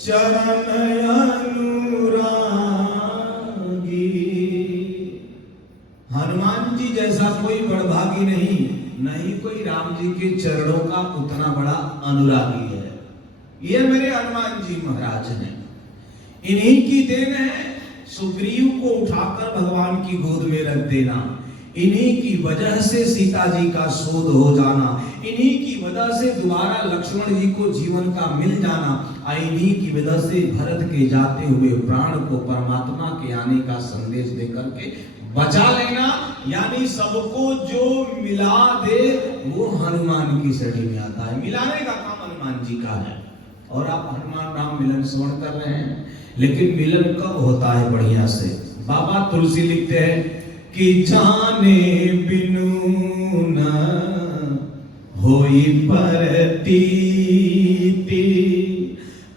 चरण अनुरागी। हनुमान जी जैसा कोई बड़भागी नहीं, नहीं कोई राम जी के चरणों का उतना बड़ा अनुरागी है। ये मेरे हनुमान जी महाराज हैं, इन्हीं की देन है सुग्रीव को उठाकर भगवान की गोद में रख देना, इन्हीं की वजह से सीता जी का शोध हो जाना, इन्हीं की वजह से दोबारा लक्ष्मण जी को जीवन का मिल जाना, इन्हीं की वजह से भरत के जाते हुए प्राण को परमात्मा के आने का संदेश देकर के बचा लेना। यानी सबको जो मिला दे वो हनुमान की श्रेणी में आता है। मिलाने का काम हनुमान जी का है। और आप हनुमान राम मिलन श्रवण कर रहे हैं, लेकिन मिलन कब होता है? बढ़िया से बाबा तुलसी लिखते हैं कि जाने बिनु न होई परतीति,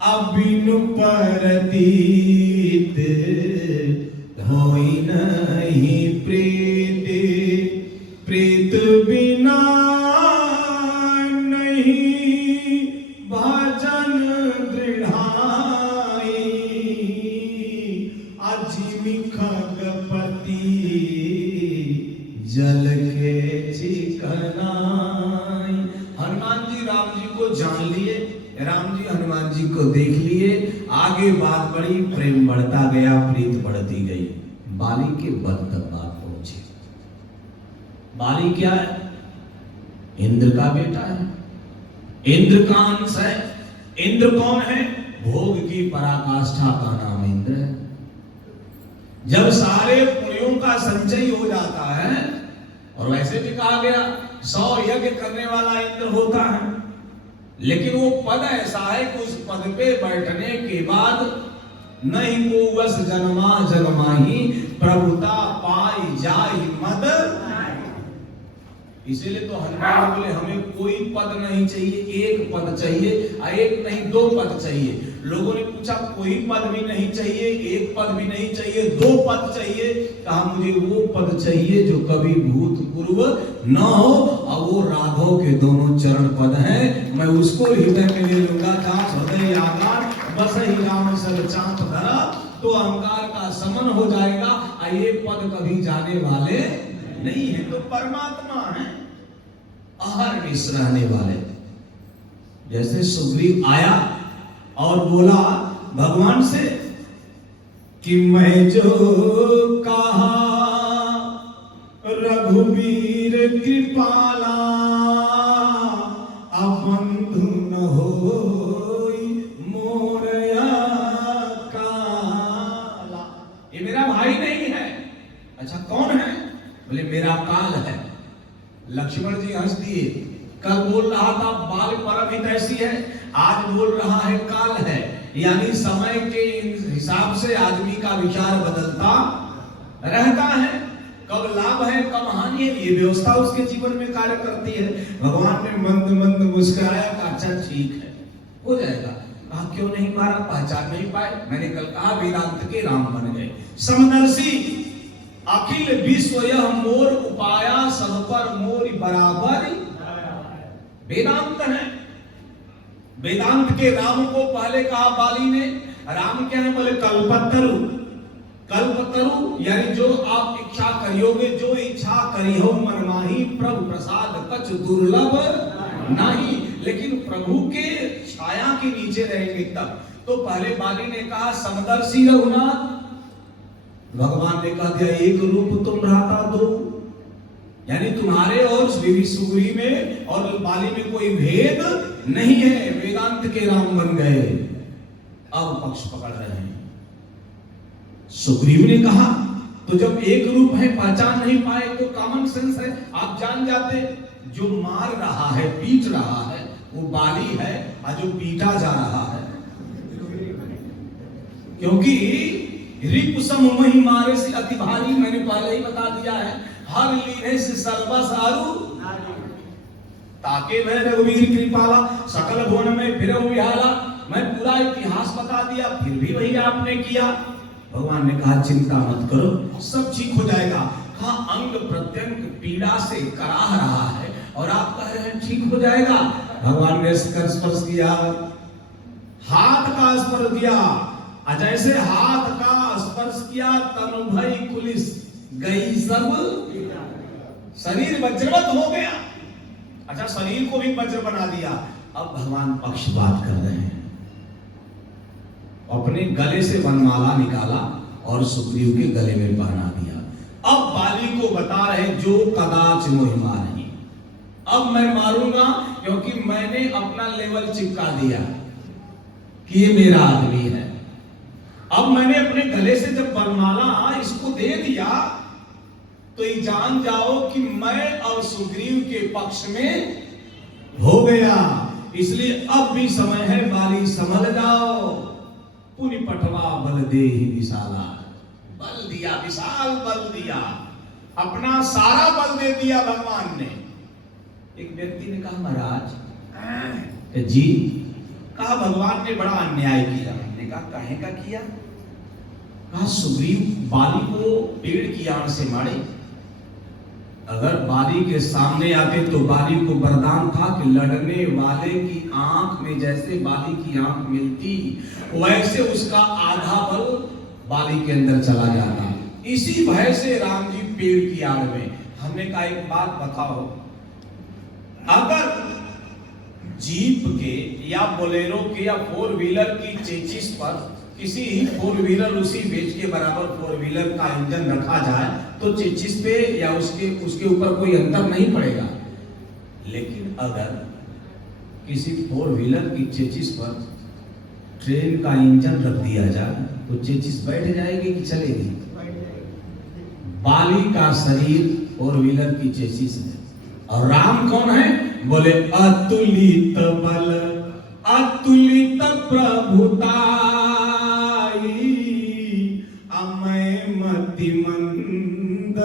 अबिनु परतीत होई नहीं प्रीत, प्रीत बिना नहीं भजन दृढ़ाई, अजिमि खगपति जल के चिकनाई। हनुमान जी राम जी को जान लिए, राम जी हनुमान जी को देख लिए, आगे बात बढ़ी, प्रेम बढ़ता गया, प्रीत बढ़ती गई, बाली के वध तक बात पहुंची। बाली क्या है? इंद्र का बेटा है, इंद्र का अंश है। इंद्र कौन है? भोग की पराकाष्ठा का नाम इंद्र है। जब सारे पुण्यों का संचय हो जाता है, और वैसे भी कहा गया 100 यज्ञ करने वाला इंद्र होता है, लेकिन वो पद ऐसा है कि उस पद पे बैठने के बाद नहीं को वस जन्मा जन्माही, प्रभुता पाई जाई मद। इसीलिए तो हनुमान बोले हमें कोई पद नहीं चाहिए, एक पद चाहिए, एक नहीं 2 पद चाहिए। लोगों ने पूछा कोई पद भी नहीं चाहिए, एक पद भी नहीं चाहिए, 2 पद चाहिए। कहा मुझे वो पद चाहिए जो कभी भूतपूर्व न हो, और वो राघव के दोनों चरण पद हैं। मैं उसको हृदय में ले लूंगा, जहाँ हृदय आकार बस ही राम सर चांप धरा, तो अहंकार का समन हो जाएगा। ये पद कभी जाने वाले नहीं है। तो परमात्मा है, अहर्निश रहने वाले। जैसे सुग्रीव आया और बोला भगवान से कि मैं जो कहा रघुवीर कृपाला, अब बंधु न होई मोरया काला। ये मेरा भाई नहीं है। अच्छा कौन है? बोले मेरा काल है। लक्ष्मण जी हंस दिए। कल बोल रहा था बाल परमित ऐसी है, आज बोल रहा है काल है। यानी समय के हिसाब से आदमी का विचार बदलता रहता है। कब लाभ है कब हानि है, ये व्यवस्था उसके जीवन में कार्य करती है। भगवान ने मंद मंद मुस्कुराया, अच्छा ठीक है हो जाएगा। कहा क्यों नहीं मारा? पहचान नहीं पाए? मैंने कल कहा वेदांत के राम बन गए। समदर्शी अखिल विश्व यह मोर उपाया, सब पर मोर बराबर वेदांत है। वेदांत के राम को पहले कहा बाली ने। राम क्या है? बोले कल्पतरु। कल्पतरु यानी जो आप इच्छा करियोगे, जो इच्छा करियो मन माही, प्रभु प्रसाद कछ दुर्लभ नहीं। लेकिन प्रभु के छाया के नीचे रहेंगे तब। तो पहले बाली ने कहा समदर्शी रघुनाथ। भगवान ने कहा दिया एक रूप तुम रहता दो, यानी तुम्हारे और सुग्रीव में और बाली में कोई भेद नहीं है। वेदांत के राम बन गए, अब पक्ष पकड़ रहे हैं। सुग्रीव ने कहा तो जब एक रूप है, पहचान नहीं पाए तो कॉमन सेंस है, आप जान जाते। जो मार रहा है, पीट रहा है, वो बाली है, और जो पीटा जा रहा है, क्योंकि रिपुसम मही मारे से अति भारी, मैंने पहले ही बता दिया है। हर लीने से सर्वसारु ताके मैं रघुवीर कृपाला, सकल भुवन में फिर विहाला। मैं पूरा इतिहास बता दिया, फिर भी वही आपने किया। भगवान ने कहा चिंता मत करो, सब ठीक हो जाएगा। कहा अंग प्रत्यंग पीड़ा से कराह रहा है और आप कह रहे हैं ठीक हो जाएगा। भगवान ने स्पर्श किया, हाथ का स्पर्श अस्त्र दिया, जैसे हाथ का स्पर्श किया तनु भई कुलिस गई सब, शरीर वज्रवत हो गया। अच्छा, शरीर को भी वज्र बना दिया। अब भगवान पक्षपात कर रहे हैं, अपने गले से वनमाला निकाला और सुग्रीव के गले में पहना दिया। अब बाली को बता रहे जो कदाच मोहि मारही, अब मैं मारूंगा क्योंकि मैंने अपना लेवल चिपका दिया कि ये मेरा आदमी है। अब मैंने अपने गले से जब वनमाला इसको दे दिया तो ये जान जाओ कि मैं और सुग्रीव के पक्ष में हो गया, इसलिए अब भी समय है, बाली संभल जाओ। पुनि पटवा बल दे ही विशाला, बल दिया, विशाल बल दिया, अपना सारा बल दे दिया भगवान ने। एक व्यक्ति ने कहा महाराज जी, कहा भगवान ने बड़ा अन्याय किया। मैंने कहा काहे का किया? कहा सुग्रीव बाली को पेड़ की आड़ से मारे, अगर बाली के सामने आते तो बाली को वरदान था कि लड़ने वाले की आंख में जैसे बाली की आंख मिलती वैसे उसका आधा बल बाली के अंदर चला जाता। इसी भय से राम जी पेड़ की आड़ में। हमने कहा एक बात बताओ, अगर जीप के या बोलेरो के या फोर व्हीलर की चेचिस पर किसी फोर व्हीलर उसी वेट के बराबर फोर व्हीलर का इंजन रखा जाए तो चेचिस पे या उसके ऊपर कोई अंतर नहीं पड़ेगा। लेकिन अगर किसी फोर व्हीलर की चेचिस पर ट्रेन का इंजन रख दिया जाए तो चेचिस बैठ जाएगी कि चलेगी? बाली का शरीर फोर व्हीलर की चेचिस है और राम कौन है? बोले अतुलित बल अतुलित प्रभुता मंद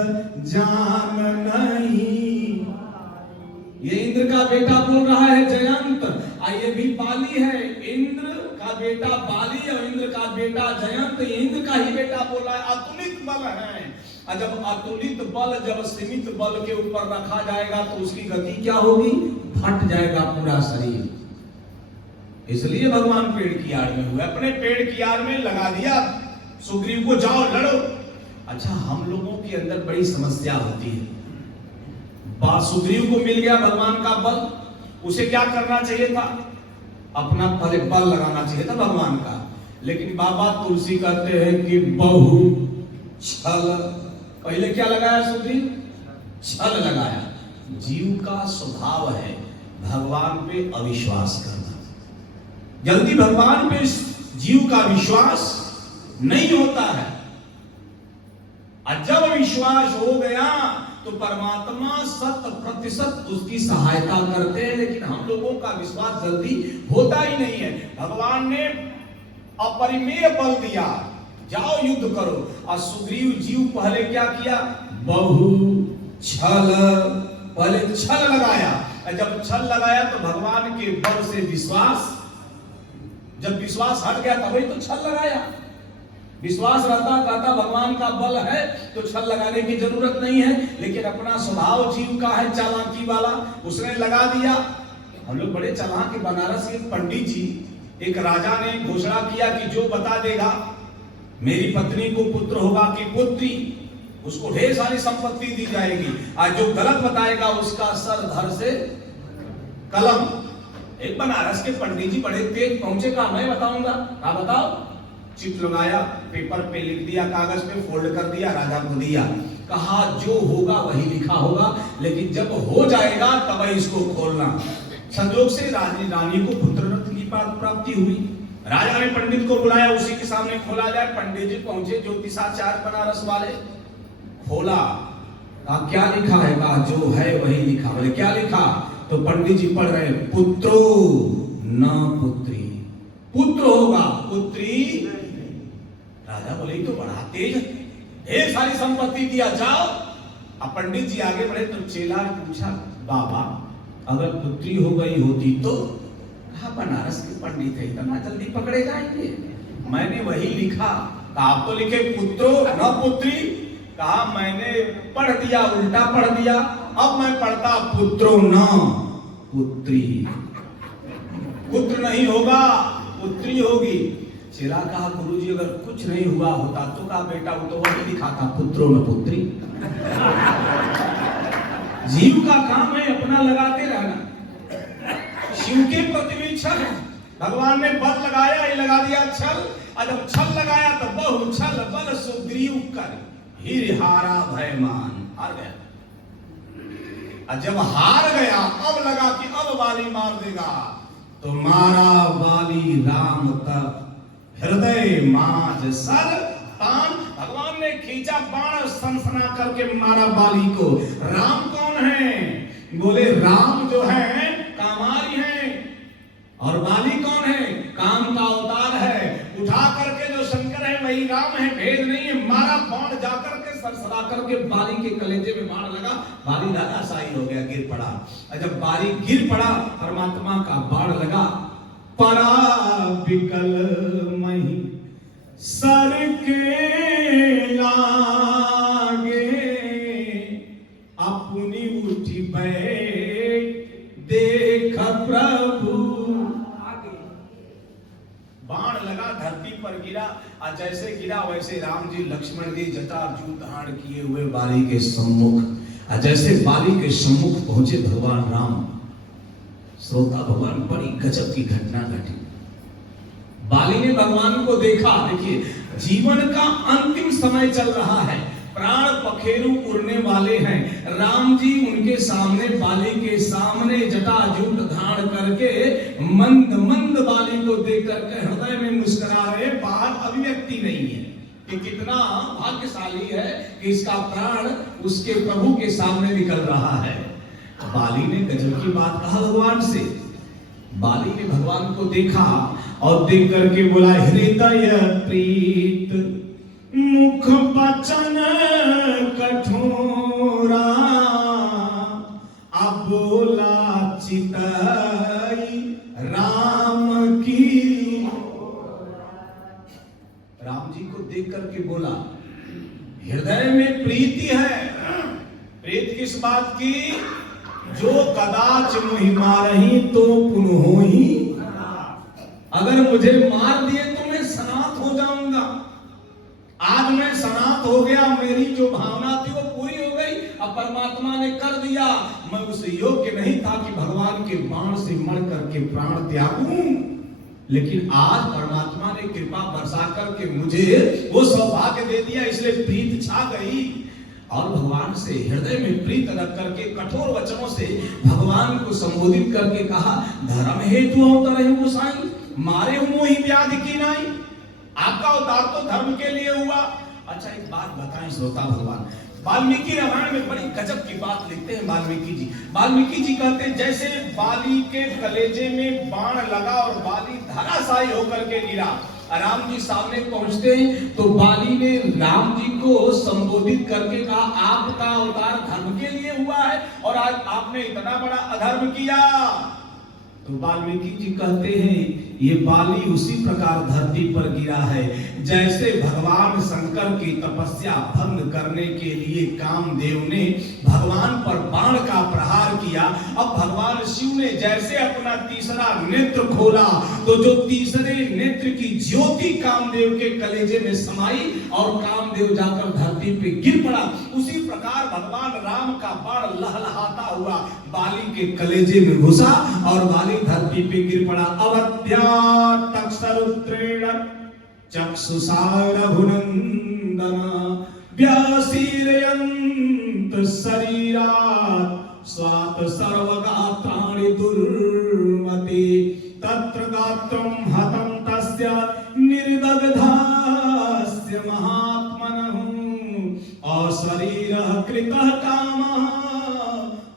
जान नहीं। ये इंद्र का बेटा बोल रहा है जयंत, ये भी बाली है। इंद्र का बेटा बाली और इंद्र का बेटा जयंत, इंद्र का ही बेटा बोल रहा है। अतुलित बल है, और जब अतुलित बल जब सीमित बल के ऊपर रखा जाएगा तो उसकी गति क्या होगी? फट जाएगा पूरा शरीर। इसलिए भगवान पेड़ की आड़ में हुए, अपने पेड़ की आड़ में लगा दिया सुग्रीव को, जाओ लड़ो। अच्छा, हम लोगों के अंदर बड़ी समस्या होती है। सुग्रीव को मिल गया भगवान का बल, उसे क्या करना चाहिए था? अपना पहले बल लगाना चाहिए था भगवान का। लेकिन बाबा तुलसी कहते हैं कि बहु छल, पहले क्या लगाया सुग्रीव? छल लगाया। जीव का स्वभाव है भगवान पे अविश्वास करना। जल्दी भगवान पे जीव का विश्वास नहीं होता है, और जब विश्वास हो गया तो परमात्मा 100% उसकी सहायता करते हैं। लेकिन हम लोगों का विश्वास जल्दी होता ही नहीं है। भगवान ने अपरिमेय बल दिया, जाओ युद्ध करो। और सुग्रीव जीव पहले क्या किया? बहु छल, पहले छल लगाया। जब छल लगाया तो भगवान के बल से विश्वास, जब विश्वास हट गया तभी तो छल लगाया। विश्वास रहता कहता भगवान का बल है तो छल लगाने की जरूरत नहीं है। लेकिन अपना स्वभाव जीव का है चालाकी वाला, उसने लगा दिया। हम लोग बड़े चालाक के। बनारस के पंडित जी, एक राजा ने घोषणा किया कि जो बता देगा मेरी पत्नी को पुत्र होगा कि पुत्री, उसको ढेर सारी संपत्ति दी जाएगी। आज जो गलत बताएगा उसका सर धड़ से कलम। एक बनारस के पंडित जी बड़े तेज पहुंचे, कहा मैं बताऊंगा। कहा बताओ। चिट लगाया, पेपर पे लिख दिया, कागज पे फोल्ड कर दिया, राजा को दिया। कहा जो होगा वही लिखा होगा, लेकिन जब हो जाएगा तब इसको खोलना। संजोग से रानी को पुत्र रत्न की प्राप्ति हुई। राजा ने पंडित को बुलाया, उसी के सामने खोला जाए। पंडित जी पहुंचे, ज्योतिषाचार्य बनारस वाले। खोला, कहा क्या लिखा है? कहा जो है वही लिखा। बोले क्या लिखा? तो पंडित जी पढ़ रहे, पुत्रो न पुत्री, पुत्र होगा पुत्री। राजा बोले तो बड़ा तेज, ढेर सारी संपत्ति दिया, जाओ। अब पंडित जी आगे बढ़े तो चेला ने पूछा, बाबा अगर पुत्री हो गई होती तो? कहा बनारस के पंडित है, इतना जल्दी पकड़े जाएंगे? मैंने वही लिखा। कहा आप तो लिखे पुत्रो न पुत्री। कहा मैंने पढ़ दिया, उल्टा पढ़ दिया। अब मैं पढ़ता पुत्रो न पुत्री। पुत्र नहीं होगा, पुत्री होगी। चेला कहा गुरुजी अगर कुछ नहीं हुआ होता तो कहा बेटा वो तो वही दिखाता पुत्रों में पुत्री। जीव का काम है अपना लगाते रहना। शिव के प्रति भी छल, भगवान ने बल लगाया ही लगा दिया छल, और जब छल लगाया तो बहु छल बल सुग्रीव कर हीर हारा भयमान, हार गया। और जब हार गया अब लगा कि अब वाली मार देगा, तो मारा वाली राम तक हृदय माज सर तान। भगवान ने खींचा बाण सनसना करके मारा बाली को। राम कौन है? बोले राम जो है कामारी है, और बाली कौन है? काम का अवतार है। उठा करके जो शंकर है वही राम है, भेद नहीं है। मारा बाण जाकर के सरसरा करके बाली के कलेजे में बाण लगा, बाली दादाशाही हो गया, गिर पड़ा। और जब बाली गिर पड़ा परमात्मा का बाण लगा, परा बिकल मही सर के लागे, अपनी उठी बैठ देख प्रभु आगे। बाण लगा धरती पर गिरा, और जैसे गिरा वैसे राम जी लक्ष्मण जी जटाजू धारण किए हुए बाली के सम्मुख, और जैसे बाली के सम्मुख पहुंचे भगवान राम, श्रोता भगवान बड़ी गजब की घटना घटी। बाली ने भगवान को देखा। देखिए जीवन का अंतिम समय चल रहा है, प्राण पखेरु उड़ने वाले हैं। राम जी उनके सामने, बाली के सामने जटाजूट धारण करके मंद मंद बाली को देख करके हृदय में मुस्कुरा रहे, बाहर अभिव्यक्ति नहीं है कि कितना भाग्यशाली है कि इसका प्राण उसके प्रभु के सामने निकल रहा है। बाली ने गजब की बात कहा भगवान से। बाली ने भगवान को देखा और देख करके बोला, हृदय प्रीत मुख बचन कठोरा, अब बोला चितई राम की। राम जी को देख करके बोला, हृदय में प्रीति है। प्रीत किस बात की? जो कदाच मुहि मारही तो पुनः ही, अगर मुझे मार दिए तो मैं सनात हो जाऊंगा। आज मैं सनात हो गया, मेरी जो भावना थी वो पूरी हो गई। अब परमात्मा ने कर दिया, मैं उस योग्य नहीं था कि भगवान के बाण से मर करके प्राण त्यागूं, लेकिन आज परमात्मा ने कृपा बरसा करके मुझे वो सौभाग्य दे दिया, इसलिए प्रीत छा गई। और भगवान से हृदय में प्रीत रख करके कठोर वचनों से भगवान को संबोधित करके कहा, धर्म हेतु अवतार है गोसाई, मारे हो मोहि व्याधि की नाई। आपका अवतार तो धर्म के लिए हुआ। अच्छा एक बात बताएं श्रोता भगवान, वाल्मीकि रामायण में बड़ी गजब की बात लिखते हैं वाल्मीकि जी। वाल्मीकि जी कहते हैं जैसे बाली के कलेजे में बाण लगा और बाली धराशायी होकर के गिरा, राम जी सामने पहुंचते हैं तो बाली ने राम जी को संबोधित करके कहा, आपका अवतार धर्म के लिए हुआ है और आज आपने इतना बड़ा अधर्म किया। तो वाल्मीकि जी कहते हैं ये बाली उसी प्रकार धरती पर गिरा है जैसे भगवान शंकर की तपस्या भंग करने के लिए कामदेव ने भगवान पर बाण का प्रहार किया। अब भगवान शिव ने जैसे अपना तीसरा नेत्र खोला तो जो तीसरे नेत्र की ज्योति कामदेव के कलेजे में समाई और कामदेव जाकर धरती पे गिर पड़ा। उसी प्रकार भगवान राम का बाण लहलहाता हुआ बाली के कलेजे में घुसा और बाली धरती पे गिर पड़ा। अवध्या तक्षरुद्रेण चक्षुषा रघुनंदन व्यासीरयन्त शरीरात् स्वात् सर्वगात्राणि दुर्मते तत्र गात्रं हतं तस्य निर्दग्धस्य महात्मनः अशरीरः कृतः कामः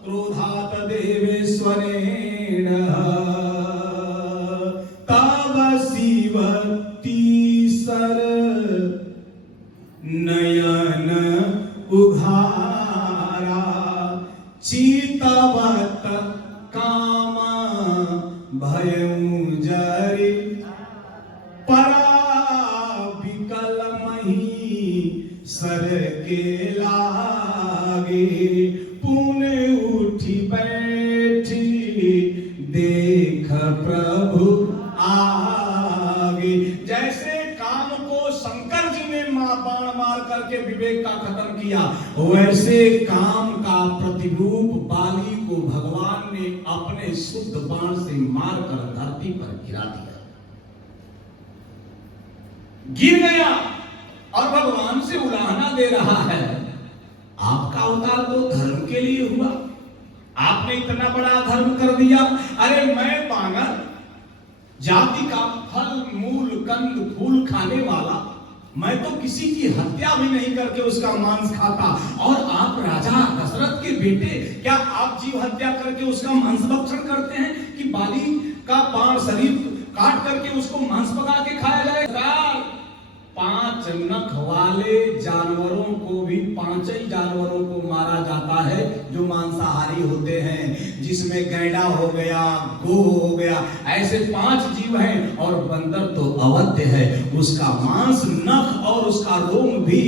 क्रोधात् देवेश्वरेण तव शिव तीसर नयन उघारा चितवत काम भयउ जरि पराविकल मही सर के लागे पुन उठी बैठी देख प्रभु आगे। जैसे बाण मार करके विवेक का खत्म किया, वैसे काम का प्रतिरूप बाली को भगवान ने अपने शुद्ध बाण से मारकर धरती पर गिरा दिया। गिर गया और भगवान से उलाहना दे रहा है, आपका अवतार तो धर्म के लिए हुआ, आपने इतना बड़ा धर्म कर दिया। अरे मैं बानर जाति का फल मूल कंद फूल खाने वाला, मैं तो किसी की हत्या भी नहीं करके उसका मांस खाता, और आप राजा दशरथ के बेटे, क्या आप जीव हत्या करके उसका मांस भक्षण करते हैं कि बाली का बाण शरीर काट करके उसको मांस पका के खाया जाए? 5 नख वाले जानवरों को भी 5 ही जानवरों को मारा जाता है जो मांसाहारी होते हैं, जिसमें गैंडा हो गया, गो हो गया, ऐसे 5 जीव हैं। और बंदर तो अवध्य है, उसका मांस नख और उसका रोम भी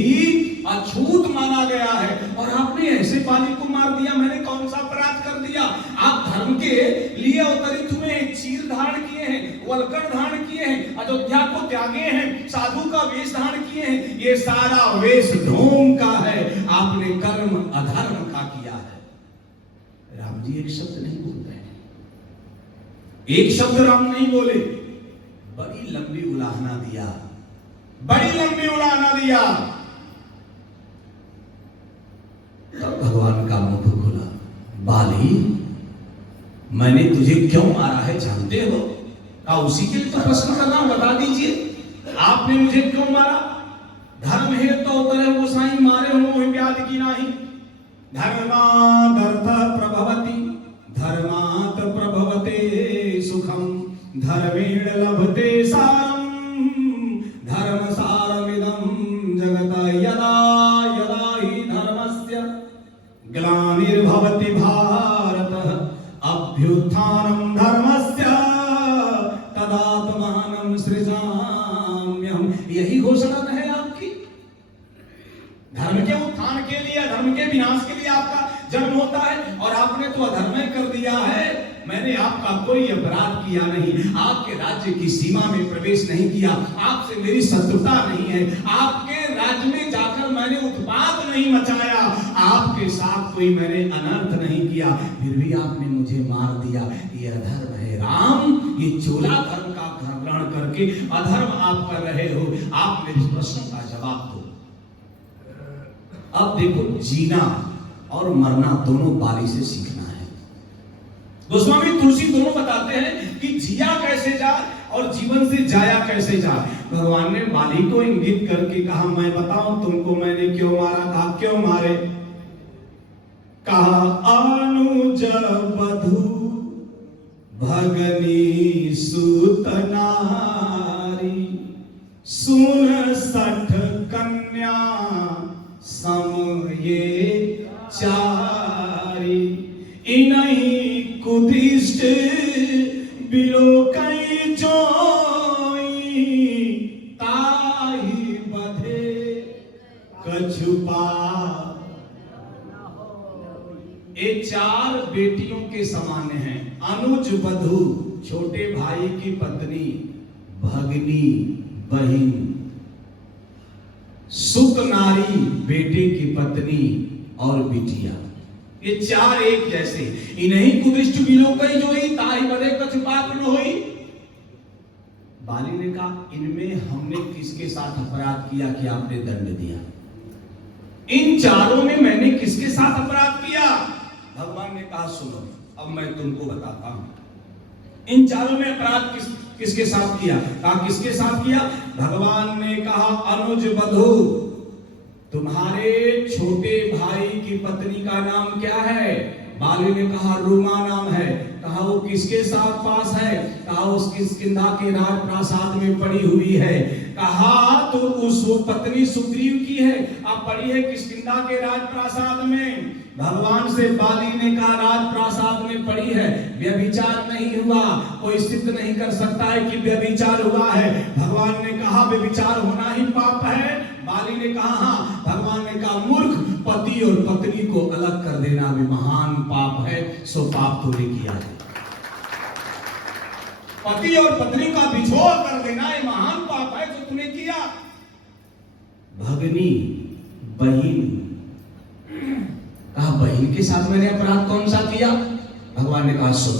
अछूत माना गया है, और आपने ऐसे बाली को मार दिया। मैंने कौन सा अपराध कर दिया? आप धर्म के लिए अवतरित हुए हैं, चीर धारण किए हैं, वलकर धारण किए हैं, अयोध्या को त्यागे हैं, साधु का वेश धारण किए हैं। ये सारा वेश ढोंग का है, आपने कर्म अधर्म का किया है। राम जी एक शब्द नहीं बोल रहे हैं, एक शब्द राम नहीं बोले, बड़ी लंबी उलाहना दिया, बड़ी लंबी उलाहना दिया। तब भगवान का मुख खुला, बाली मैंने तुझे क्यों मारा है जानते हो? का उसी के लिए तो प्रश्न करना, बता दीजिए आपने मुझे क्यों मारा? धर्म है तो तरह गोसाई मारे हो व्याध की नाही, धर्मात् अर्थ प्रभवति धर्मात् प्रभवते सुखम, धर्मेण लभते सारम, धर्म सारमिदं जगत, यदा यदा हि धर्मस्य ग्लानिर्भवति भारतः अभ्युत्थानं धर्मस्य तदात्मानं सृजाम्यहम्। यही घोषणा है आपकी। धर्म के उत्थान के लिए, धर्म के विनाश के लिए आपका जन्म होता है, और आपने तो अधर्म कर दिया है। मैंने आपका कोई अपराध किया नहीं, आपके राज्य की सीमा में प्रवेश नहीं किया, आपसे मेरी शत्रुता नहीं है, आपके राज्य में जाकर मैंने उत्पात नहीं मचाया, आपके साथ कोई मैंने अनर्थ नहीं किया, फिर भी आपने मुझे मार दिया। ये अधर्म है राम, ये चोला धर्म का ग्रहण करके अधर्म आप कर रहे हो। आप मेरे प्रश्नों का जवाब दो। अब देखो, जीना और मरना दोनों बाली से सीखना है। गोस्वामी तुलसी दोनों बताते हैं कि जिया कैसे जाए और जीवन से जाया कैसे जाए। भगवान ने बाली को इंगित करके कहा, मैं बताऊं तुमको मैंने क्यों मारा? कहा क्यों मारे? कहा अनुज बधू भगनी सुत नारी, सुन 60 कन्या सम ये चारी, इन्हीं कुदिष्ट बिलोकई जोई, ताही बधे कछुपा। ये 4 बेटियों के सामान्य हैं। अनुज बधू छोटे भाई की पत्नी, भगनी बहन, सुत नारी बेटे की पत्नी और बिटिया, ये 4 एक जैसे। इन्हीं कुदिष्ट बिलोकई जोई, ताही बधे कछुपात न होई। बाली ने कहा, इनमें हमने किसके साथ अपराध किया कि आपने दंड दिया? इन 4 में मैंने किसके साथ अपराध किया? भगवान ने कहा, सुनो अब मैं तुमको बताता हूं। इन 4 में अपराध किसके साथ किया? कहा किसके साथ किया? भगवान ने कहा, अनुज बधू, तुम्हारे छोटे भाई की पत्नी का नाम क्या है? बाली ने कहा, रूमा नाम है। कहा वो किसके साथ पास है? कहा उस किष्किंधा के राज प्रासाद में पड़ी हुई है। कहा तो उस पत्नी सुग्रीव की है, अब पड़ी है किष्किंधा के राज प्रासाद में। भगवान से बाली ने कहा, राज प्रासाद में पड़ी है, व्यभिचार नहीं हुआ, कोई सिद्ध नहीं कर सकता है कि व्यभिचार हुआ है। भगवान ने कहा व्यभिचार होना ही पाप है। बाली ने कहा हाँ। भगवान ने कहा, मूर्ख, पति और पत्नी को अलग कर देना भी महान पाप है, सो पाप तूने किया है। पति और पत्नी का बिछोड़ कर देना ये महान पाप है जो तूने किया। भगनी, बहन। कहा बहन के साथ मैंने अपराध कौन सा किया? भगवान ने कहा सुन,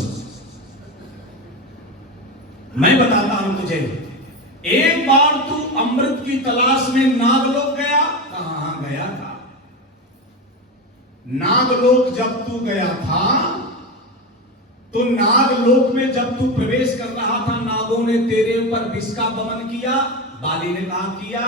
मैं बताता हूं तुझे। एक बार तू अमृत की तलाश में नागलोक गया। कहां गया था? नागलोक जब तू गया था तो नागलोक में जब तू प्रवेश कर रहा था, नागों ने तेरे ऊपर विष का दमन किया। बाली ने कहा किया।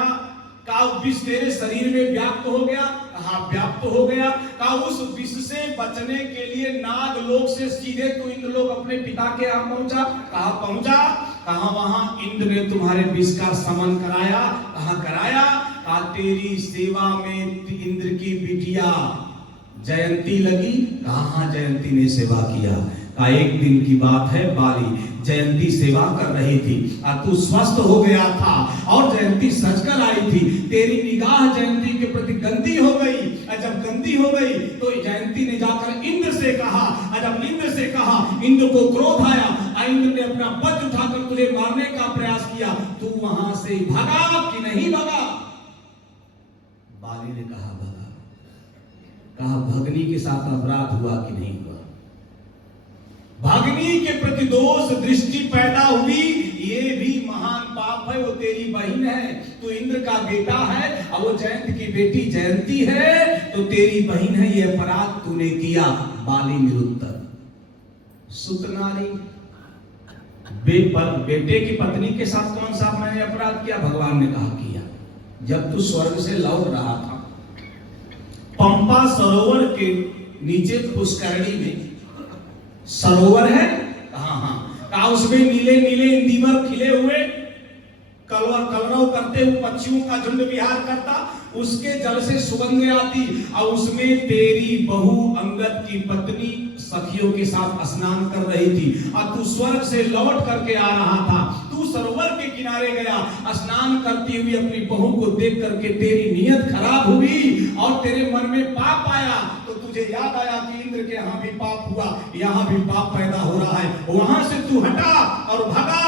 कहा विष तेरे शरीर में व्याप्त हो गया। कहा व्याप्त हो गया। कहा उस विष से बचने के लिए नागलोक से सीधे तू इंद्रलोक अपने पिता के यहां पहुंचा। कहा पहुंचा। कहा वहां इंद्र ने तुम्हारे विष का समन कराया। कहा कराया। कहा तेरी सेवा में इंद्र की बिटिया जयंती लगी। कहा जयंती ने सेवा किया। का एक दिन की बात है, बाली जयंती सेवा कर रही थी और तू स्वस्थ हो गया था और जयंती सजकर आई थी। तेरी निगाह जयंती के प्रति गंदी हो गई और जब गंदी हो गई तो जयंती ने जाकर इंद्र से कहा और जब इंद्र से कहा, इंद्र को क्रोध आया और इंद्र ने अपना वज्र उठाकर तुझे मारने का प्रयास किया। तू वहां से भागा कि नहीं भागा? बाली ने कहा भागा। कहा भगनी के साथ अपराध हुआ कि नहीं हुआ? भगनी के प्रति दोष दृष्टि पैदा हुई, ये भी महान पाप है। वो तेरी बहन है, तू इंद्र का बेटा है और वो जयंत की बेटी जयंती है, तो तेरी बहन है। ये अपराध तूने किया। बाली निरुत्तर। सुतनारी बेटे की पत्नी के साथ कौन सा मैंने अपराध किया? भगवान ने कहा किया। जब तू स्वर्ग से लौट रहा था, पंपा सरोवर के नीचे पुष्करणी में सरोवर है। कहा उसमें नीले नीले इंदिवर खिले हुए, कलरव करते हुए पक्षियों का झुंड विहार करता। उसके जल से सुगंध आती और उसमें तेरी बहू अंगद की पत्नी सखियों के साथ स्नान कर रही थी और तू स्वर्ग से लौट करके आ रहा था। तू सरोवर के किनारे गया, स्नान करती हुई अपनी बहू को देख करके तेरी नीयत खराब हुई और तेरे मन में पाप आया। तो तुझे याद आया कि इंद्र के यहाँ भी पाप हुआ, यहाँ भी पाप पैदा हो रहा है। वहां से तू हटा और भगा।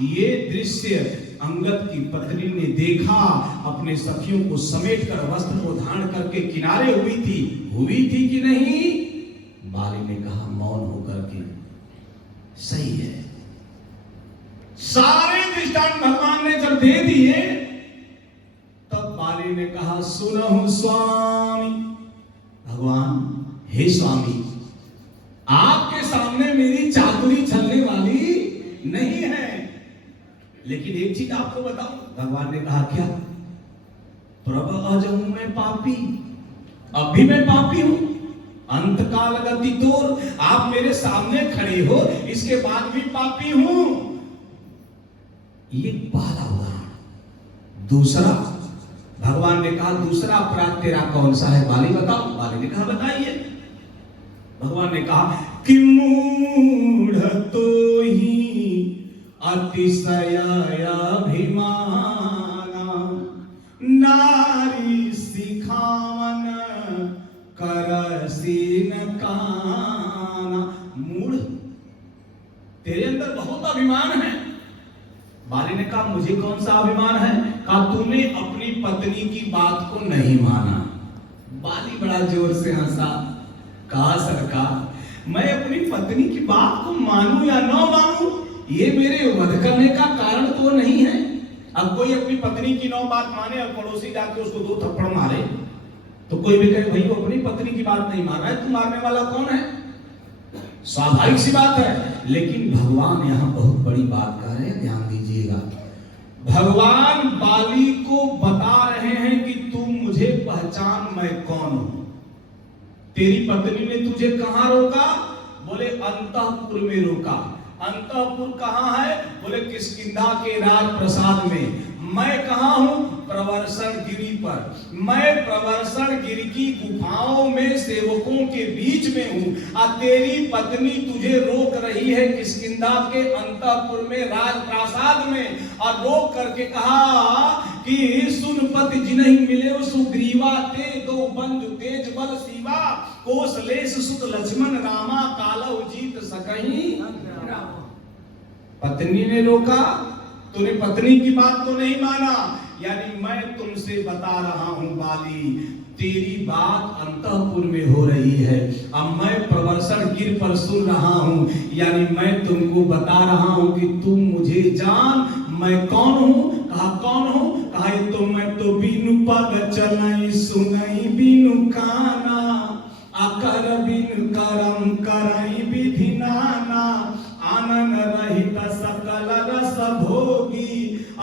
ये दृश्य अंगद की पत्नी ने देखा। अपने सखियों को समेटकर वस्त्र को धारण करके किनारे हुई थी कि नहीं? बाली ने कहा मौन होकर के सही है। सारे दृष्टांत भगवान ने जब दे दिए तब बाली ने कहा सुनहु स्वामी। भगवान हे स्वामी, आपके सामने मेरी चातुरी चलने वाली नहीं है, लेकिन एक चीज आपको बताऊं। भगवान ने कहा क्या? प्रभु अजहूं मैं पापी, अब भी मैं पापी हूं। अंत काल गति तोर, आप मेरे सामने खड़े हो, इसके बाद भी पापी हूं। ये पहला उदाहरण। दूसरा, भगवान ने कहा दूसरा अपराध तेरा कौन सा है? बाली बताओ। बाली ने कहा बताइए। भगवान ने कहा कि मूढ़ तो ही अतिशय अभिमाना, नारी सिखावन करसीन काना। मूढ़, तेरे अंदर बहुत अभिमान है। बाली ने कहा मुझे कौन सा अभिमान है? कहा तूने अपनी पत्नी की बात को नहीं माना। बाली बड़ा जोर से हंसा। कहा सरकार मैं अपनी पत्नी की बात को मानूं या न मानूं, ये मेरे वध करने का कारण तो नहीं है। अब कोई अपनी पत्नी की नौ बात माने और पड़ोसी जाके उसको 2 थप्पड़ मारे तो कोई भी कहे भाई वो अपनी पत्नी की बात नहीं मान रहा है, तू मारने वाला कौन है? स्वाभाविक सी बात है। लेकिन भगवान यहां बहुत बड़ी बात कह रहे हैं, ध्यान दीजिएगा। भगवान बाली को बता रहे हैं कि तू मुझे पहचान, मैं कौन हूं। तेरी पत्नी ने तुझे कहां रोका? बोले अंतःपुर में रोका। अंतःपुर कहां है? बोले किष्किंधा के राजप्रसाद में। मैं कहां हूं? प्रवर्षण गिरी पर। मैं प्रवर्षण गिरी की गुफाओं में सेवकों के बीच में हूं और तेरी पत्नी तुझे रोक रही है किष्किंधा के अंतःपुर में, राजप्रासाद में। और रोक करके कहा कि सुनपति जिन्हीं मिले सुग्रीवा, ते दो बंधु तेज बल सीवा, कौशलेश सुत लक्ष्मण रामा, कालव जीत सकहीं। पत्नी ने रोका तूने पत्नी की बात तो नहीं माना। यानी मैं तुमसे बता रहा हूं बाली, तेरी बात अंतःपुर में हो रही है, अब मैं प्रवर्षण गिर पर सुन रहा हूं। यानी मैं तुमको बता रहा हूं कि तुम मुझे जान, मैं कौन हूं। कहा कौन हूं? कहा ये तो मैं तो बिनु पग चलई सुनई बिनु काना, अकर बिनु करम करई विधि नाना, आनन रहित सकल रस भोगी,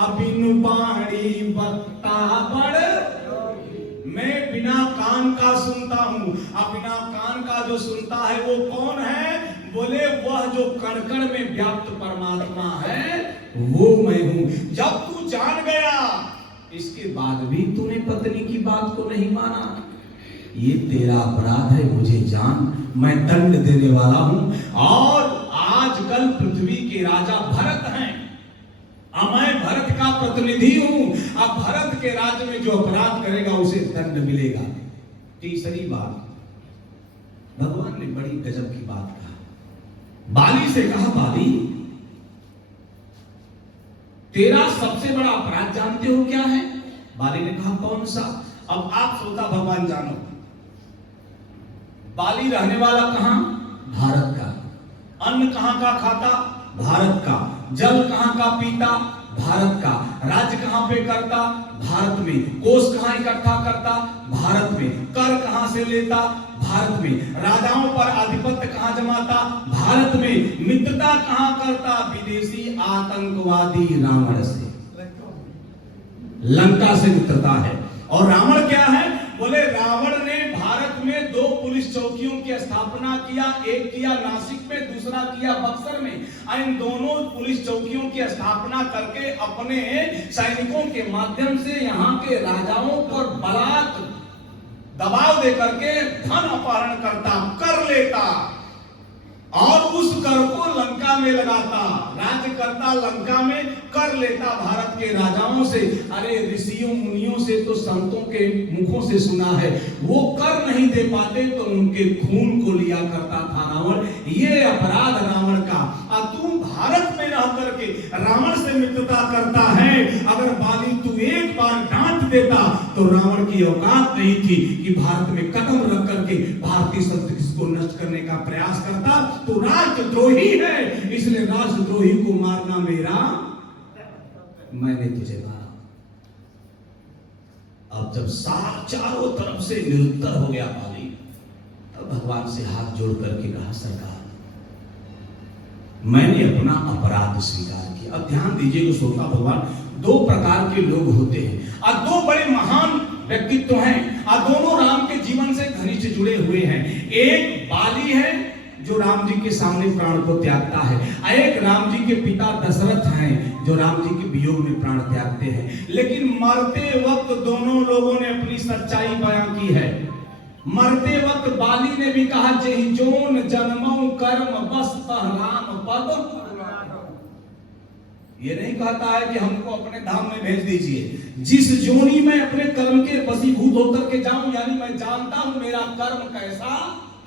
अबिनु बाणी बक्ता बड़। मैं बिना कान का सुनता हूं। अब बिना कान का जो सुनता है वो कौन है? बोले वह जो कण कण में व्याप्त परमात्मा है वो मैं हूं। जब तू जान गया, इसके बाद भी तूने पत्नी की बात को नहीं माना, ये तेरा अपराध है, मुझे जान, मैं दंड देने वाला हूं। और आजकल पृथ्वी के राजा भरत हैं, अब मैं भरत का प्रतिनिधि हूं। अब भरत के राज्य में जो अपराध करेगा उसे दंड मिलेगा। तीसरी बात, भगवान ने बड़ी गजब की बात कहा। बाली से कहा, बाली तेरा सबसे बड़ा अपराध जानते हो क्या है? बाली ने कहा कौन सा? अब आप श्रोता भगवान जानो, बाली रहने वाला कहां? भारत का। अन्न कहां का खाता? भारत का। जल कहां का पीता? भारत का। राज्य कहां पे करता? भारत में। कोष कहां इकट्ठा करता? भारत में। कर कहां से लेता? भारत में। राजाओं पर आधिपत्य कहां जमाता? भारत में। मित्रता कहां करता? विदेशी आतंकवादी रावण से, लंका से मित्रता है। और रावण क्या है? बोले रावण ने भारत में 2 पुलिस चौकियों की स्थापना किया, एक किया नासिक में, दूसरा किया बक्सर में। इन दोनों पुलिस चौकियों की स्थापना करके अपने सैनिकों के माध्यम से यहाँ के राजाओं पर बलात् दबाव दे करके धन अपहरण करता, कर लेता और उस कर को लंका में लगाता, राज्य करता लंका में, कर लेता भारत के राजाओं से। अरे ऋषियों मुनियों से तो संतों के मुखों से सुना है, वो कर नहीं दे पाते तो उनके खून को लिया करता था रावण। ये अपराध रावण का। और तू भारत में रह करके रावण से मित्रता करता है। अगर बाली तू एक बार डांट देता तो रावण की औकात नहीं थी कि भारत में कदम रख करके भारतीय संस्कृति को नष्ट करने का प्रयास करता। तो राष्ट्रद्रोही है, इसलिए राष्ट्रद्रोही को मारना मेरा, मैंने तुझे मारा। अब जब चारों तरफ से निरुत्तर हो गया बाली, तब भगवान से हाथ जोड़ करके कहा सरकार मैंने अपना अपराध स्वीकार किया। अब ध्यान दीजिए श्रोता भगवान, 2 प्रकार के लोग होते हैं और 2 बड़े महान व्यक्तित्व हैं और दोनों राम के जीवन से घनिष्ठ जुड़े हुए हैं। एक बाली है जो राम जी के सामने प्राण को त्यागता है, एक राम जी के पिता दशरथ हैं जो राम जी के वियोग में प्राण त्यागते हैं। लेकिन मरते वक्त दोनों लोगों ने अपनी सच्चाई बयां की है। मरते वक्त बाली ने भी कहा जेहि जोन जन्मों कर्म बस राम पद। ये नहीं कहता है कि हमको अपने धाम में भेज दीजिए, जिस जोनी में अपने कर्म के वशीभूत होकर के जाऊं, यानी मैं जानता हूं मेरा कर्म कैसा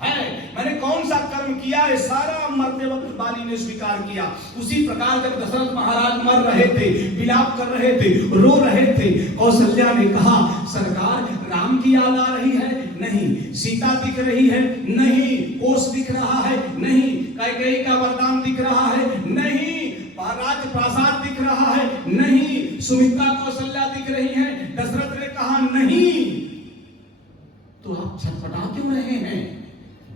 है, मैंने कौन सा कर्म किया है, सारा मरते वक्त बाली ने स्वीकार किया। उसी प्रकार जब दशरथ महाराज मर रहे थे, विलाप कर रहे थे, रो रहे थे, कौशल्या ने कहा सरकार राम की याद आ रही है? नहीं। सीता दिख रही है? नहीं। कोष दिख रहा है? नहीं। कैकेयी का वरदान दिख रहा है? नहीं। राज प्रासाद दिख रहा है? नहीं। सुमित्रा कौशल्या दिख रही है? दशरथ ने कहा नहीं। तो आप छटपटा क्यों रहे हैं?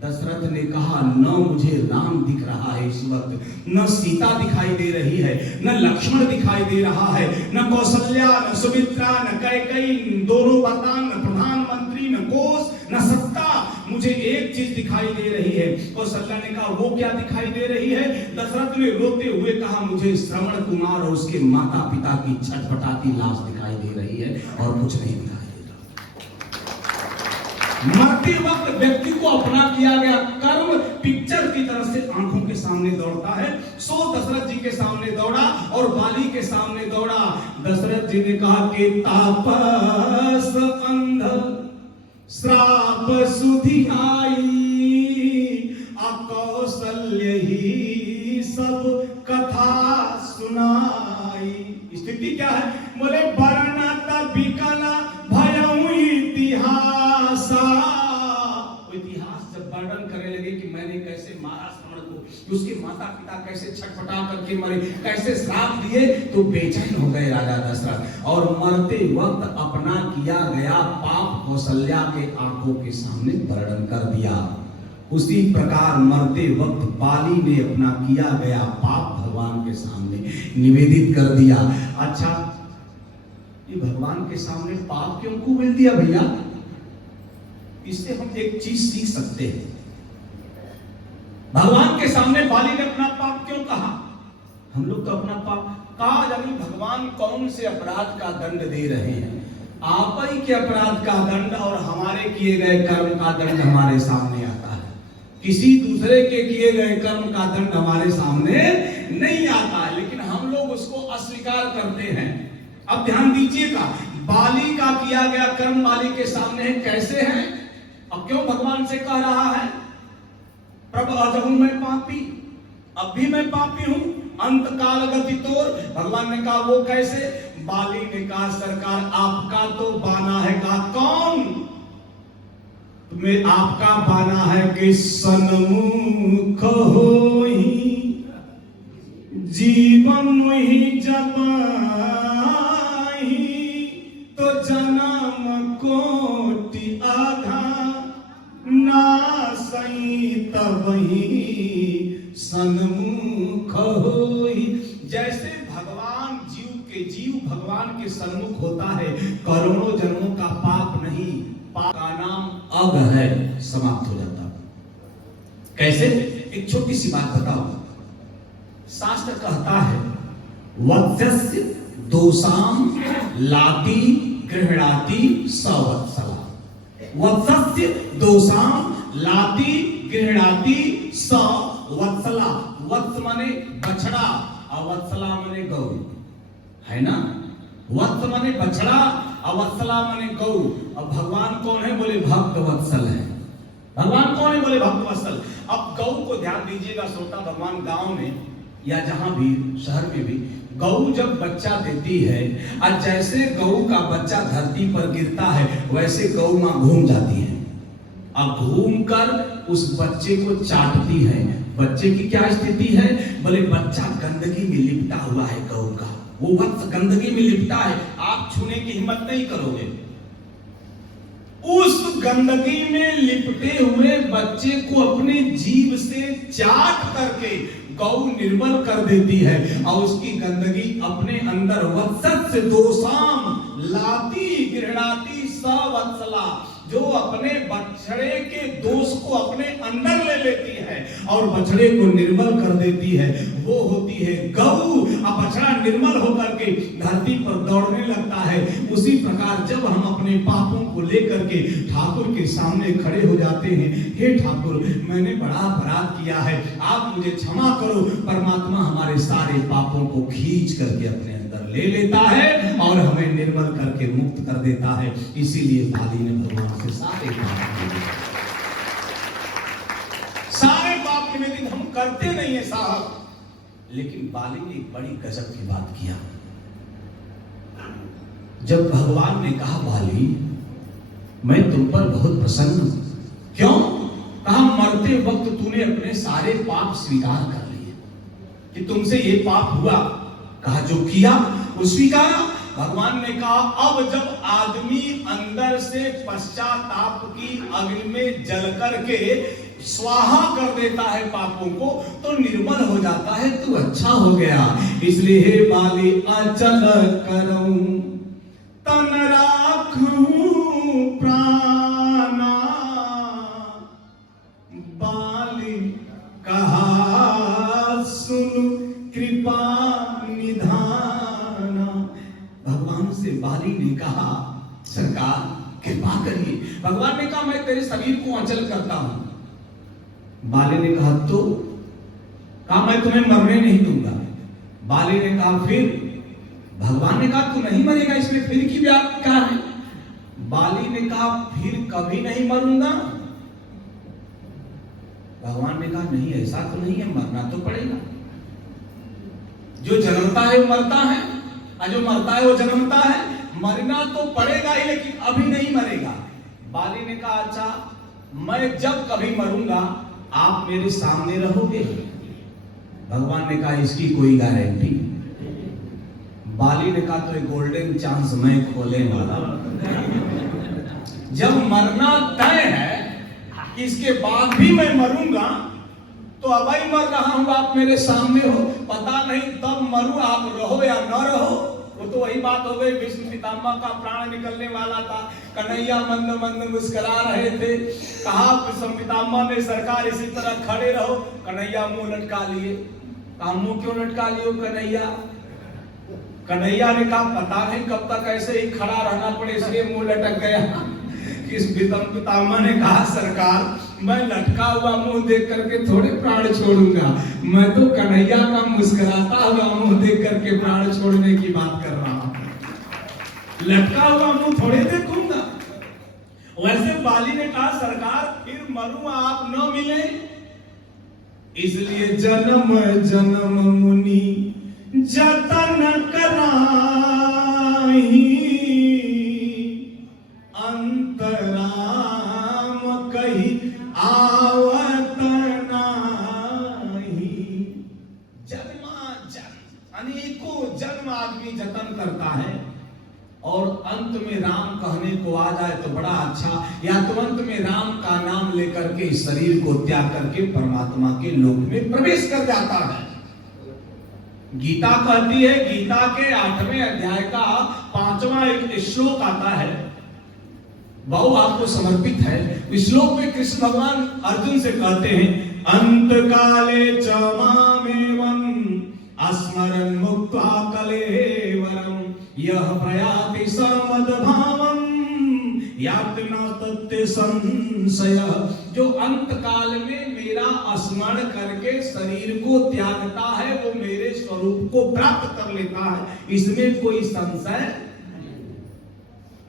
दशरथ ने कहा न मुझे राम दिख रहा है इस वक्त, न सीता दिखाई दे रही है, न लक्ष्मण दिखाई दे रहा है, न कौशल्या, न सुमित्रा, न कैकेयी, दोनों वरदान, न प्रधानमंत्री, न कोष, न सत्ता। मुझे एक चीज दिखाई दे रही है। कौशल्या ने कहा वो क्या दिखाई दे रही है? दशरथ ने रोते हुए कहा मुझे श्रवण कुमार और उसके माता पिता की छटपटाती लाश दिखाई दे रही है और कुछ नहीं दिखाई देता। मरते वक्त व्यक्ति को अपना किया गया कर्म पिक्चर की तरह से आंखों के सामने दौड़ता है। सो दशरथ जी के सामने दौड़ा और बाली के सामने दौड़ा। दशरथ जी ने कहा कि तापस अंध श्राप सुधियाई, अकौशल्य ही सब कथा सुनाई। स्थिति क्या है? बोले बरना बिकना भयऊ इतिहासा। इतिहास जब वर्णन करने लगे कि मैंने कैसे मारा श्रवण को, कि उसके माता पिता कैसे छटपटा करके मरे, कैसे श्राप दिए, तो बेचैन हो गए राजा दशरथ। और मरते वक्त अपना किया गया पाप कौशल्या के आंखों के सामने वर्णन कर दिया। उसी प्रकार मरते वक्त बाली ने अपना किया गया पाप भगवान के सामने निवेदित कर दिया। अच्छा, ये भगवान के सामने पाप क्यों को मिल दिया भैया? इससे हम एक चीज सीख सकते हैं। भगवान के सामने बाली ने अपना पाप क्यों कहा? हम लोग तो अपना पाप कहा, यानी भगवान कौन से अपराध का दंड दे रहे हैं? आप ही के अपराध का दंड और हमारे किए गए कर्म का दंड हमारे सामने आता है। किसी दूसरे के किए गए कर्म का दंड हमारे सामने नहीं आता है, लेकिन हम लोग उसको अस्वीकार करते हैं। अब ध्यान दीजिएगा, बाली का किया गया कर्म बाली के सामने है, कैसे है? अब क्यों भगवान से कह रहा है प्रभु अजहू मैं पापी, अब भी मैं पापी हूं, अंत काल गति तोर। भगवान ने कहा वो कैसे? बाली ने कहा सरकार आपका तो बाना है का कौन? तुम्हें आपका बाना है कि सन्मुख होई जीवन ही जबाई, तो जन्म कोटि आधा नासई तबही सन्मुख होई। जैसे भगवान जीव भगवान के सन्मुख होता है, करोड़ों जन्मों का पाप नहीं, पाप का नाम अग है, समाप्त हो जाता। कैसे? एक छोटी सी बात बताओ। शास्त्र कहता है वत्स्य दोषाम लाति गृहणाति सवत्सला। वत्स्य दोषाम लाति गृहणाति सवत्सला। वत्स माने बछड़ा और वत्सला माने गौ, है ना? वत्स माने बछड़ा और वत्सला माने गौ। अब भगवान कौन है? बोले भक्त वत्सल है। भगवान कौन है? बोले भक्त वत्सल। अब गौ को ध्यान दीजिएगा श्रोता, भगवान गांव में या जहां भी शहर में भी गौ जब बच्चा देती है, और जैसे गौ का बच्चा धरती पर गिरता है वैसे गौ मां घूम जाती है। अब घूमकर उस बच्चे को चाटती है। बच्चे की क्या स्थिति है? बोले बच्चा गंदगी में लिपटा हुआ है गौ का, वो वत्स गंदगी में लिपटा है, आप छूने की हिम्मत नहीं करोगे। उस गंदगी में लिपटे हुए बच्चे को अपने जीभ से चाट करके गौ निर्मल कर देती है, और उसकी गंदगी अपने अंदर वत्सस्य दोषाम लाती गृहणाति सवत्सला, जो अपने बछड़े के दोष को अपने अंदर ले लेती है और बछड़े को निर्मल कर देती है, वो होती है गौ। अब बछड़ा निर्मल होकर के धरती पर दौड़ने लगता है। उसी प्रकार जब हम अपने पापों को लेकर के ठाकुर के सामने खड़े हो जाते हैं, हे ठाकुर मैंने बड़ा अपराध किया है, आप मुझे क्षमा करो, परमात्मा हमारे सारे पापों को खींच करके अपने अंदर ले लेता है और हमें निर्मल करके मुक्त कर देता है। इसीलिए बाली ने भगवान से सारे पाप निवेदित हम करते नहीं है साहब, लेकिन बाली ने एक बड़ी गजब की बात किया। जब भगवान ने कहा बाली मैं तुम पर बहुत प्रसन्न हूं, क्यों? कहा मरते वक्त तूने अपने सारे पाप स्वीकार कर लिए कि तुमसे ये पाप हुआ। कहा जो किया वो स्वीकार। भगवान ने कहा अब जब आदमी अंदर से पश्चाताप की अग्नि में जल करके स्वाहा कर देता है पापों को, तो निर्मल हो जाता है, तू अच्छा हो गया। इसलिए हे बाली अचल करऊं तन राखूं प्राणा, बाली कहा सुन कृपा निधाना। भगवान से बाली ने कहा सरकार कृपा करिए। भगवान ने कहा मैं तेरे शरीर को अचल करता हूं। बाली ने कहा तो? कहा मैं तुम्हें मरने नहीं दूंगा। बाली ने कहा फिर? भगवान ने कहा तू नहीं मरेगा, इसमें फिर की बात क्या है? बाली ने कहा फिर कभी नहीं मरूंगा। भगवान ने कहा नहीं ऐसा तो नहीं है, मरना तो पड़ेगा, जो जन्मता है वो मरता है। जो मरता है वो जन्मता है, मरना तो पड़ेगा ही, लेकिन अभी नहीं मरेगा। बाली ने कहा अच्छा मैं जब कभी मरूंगा आप मेरे सामने रहोगे? भगवान ने कहा इसकी कोई गारंटी। बाली ने कहा तो एक गोल्डन चांस मैं खोले वाला। जब मरना तय है कि इसके बाद भी मैं मरूंगा, तो अब ही मर रहा हूं, आप मेरे सामने हो, पता नहीं तब मरूं आप रहो या न रहो। वो तो वही बात हो गई, भीष्म पितामह का प्राण निकलने वाला था, कन्हैया मंद मंद मुस्कुरा रहे थे। कहा भीष्म पितामह ने सरकार इसी तरह खड़े रहो, कन्हैया मुंह लटका लिए। कहा मुंह क्यों लटका लियो कन्हैया? कन्हैया ने कहा पता नहीं कब तक ऐसे ही खड़ा रहना पड़े, इसलिए मुंह लटक गया। इस भीष्म पितामह ने कहा सरकार मैं लटका हुआ मुंह देख करके थोड़े प्राण छोड़ूंगा, मैं तो कन्हैया का मुस्कुराता हुआ मुंह देख करके प्राण छोड़ने की बात कर रहा हूं, लटका हुआ मुंह थोड़े देखूंगा। वैसे बाली ने कहा सरकार फिर मरूं आप न मिले, इसलिए जन्म जन्म मुनि जतन कराही, अंतराम कही आवत नाही। अनेकों जन्म आदमी जतन करता है और अंत में राम कहने को आ जाए तो बड़ा अच्छा, या तो अंत में राम का नाम लेकर के शरीर को त्याग करके परमात्मा के लोक में प्रवेश कर जाता है। गीता कहती है, गीता के 8वें अध्याय का 5वां एक श्लोक आता है, बहु आपको समर्पित है। इस श्लोक में कृष्ण भगवान अर्जुन से कहते हैं अंत काले च मामेवं अस्मरन् मुक्त्वा कलेवरं यह प्रयाति समद्भावं याति न तत्ते संशय। जो अंत काल में मेरा स्मरण करके शरीर को त्यागता है वो मेरे स्वरूप को प्राप्त कर लेता है, इसमें कोई संशय।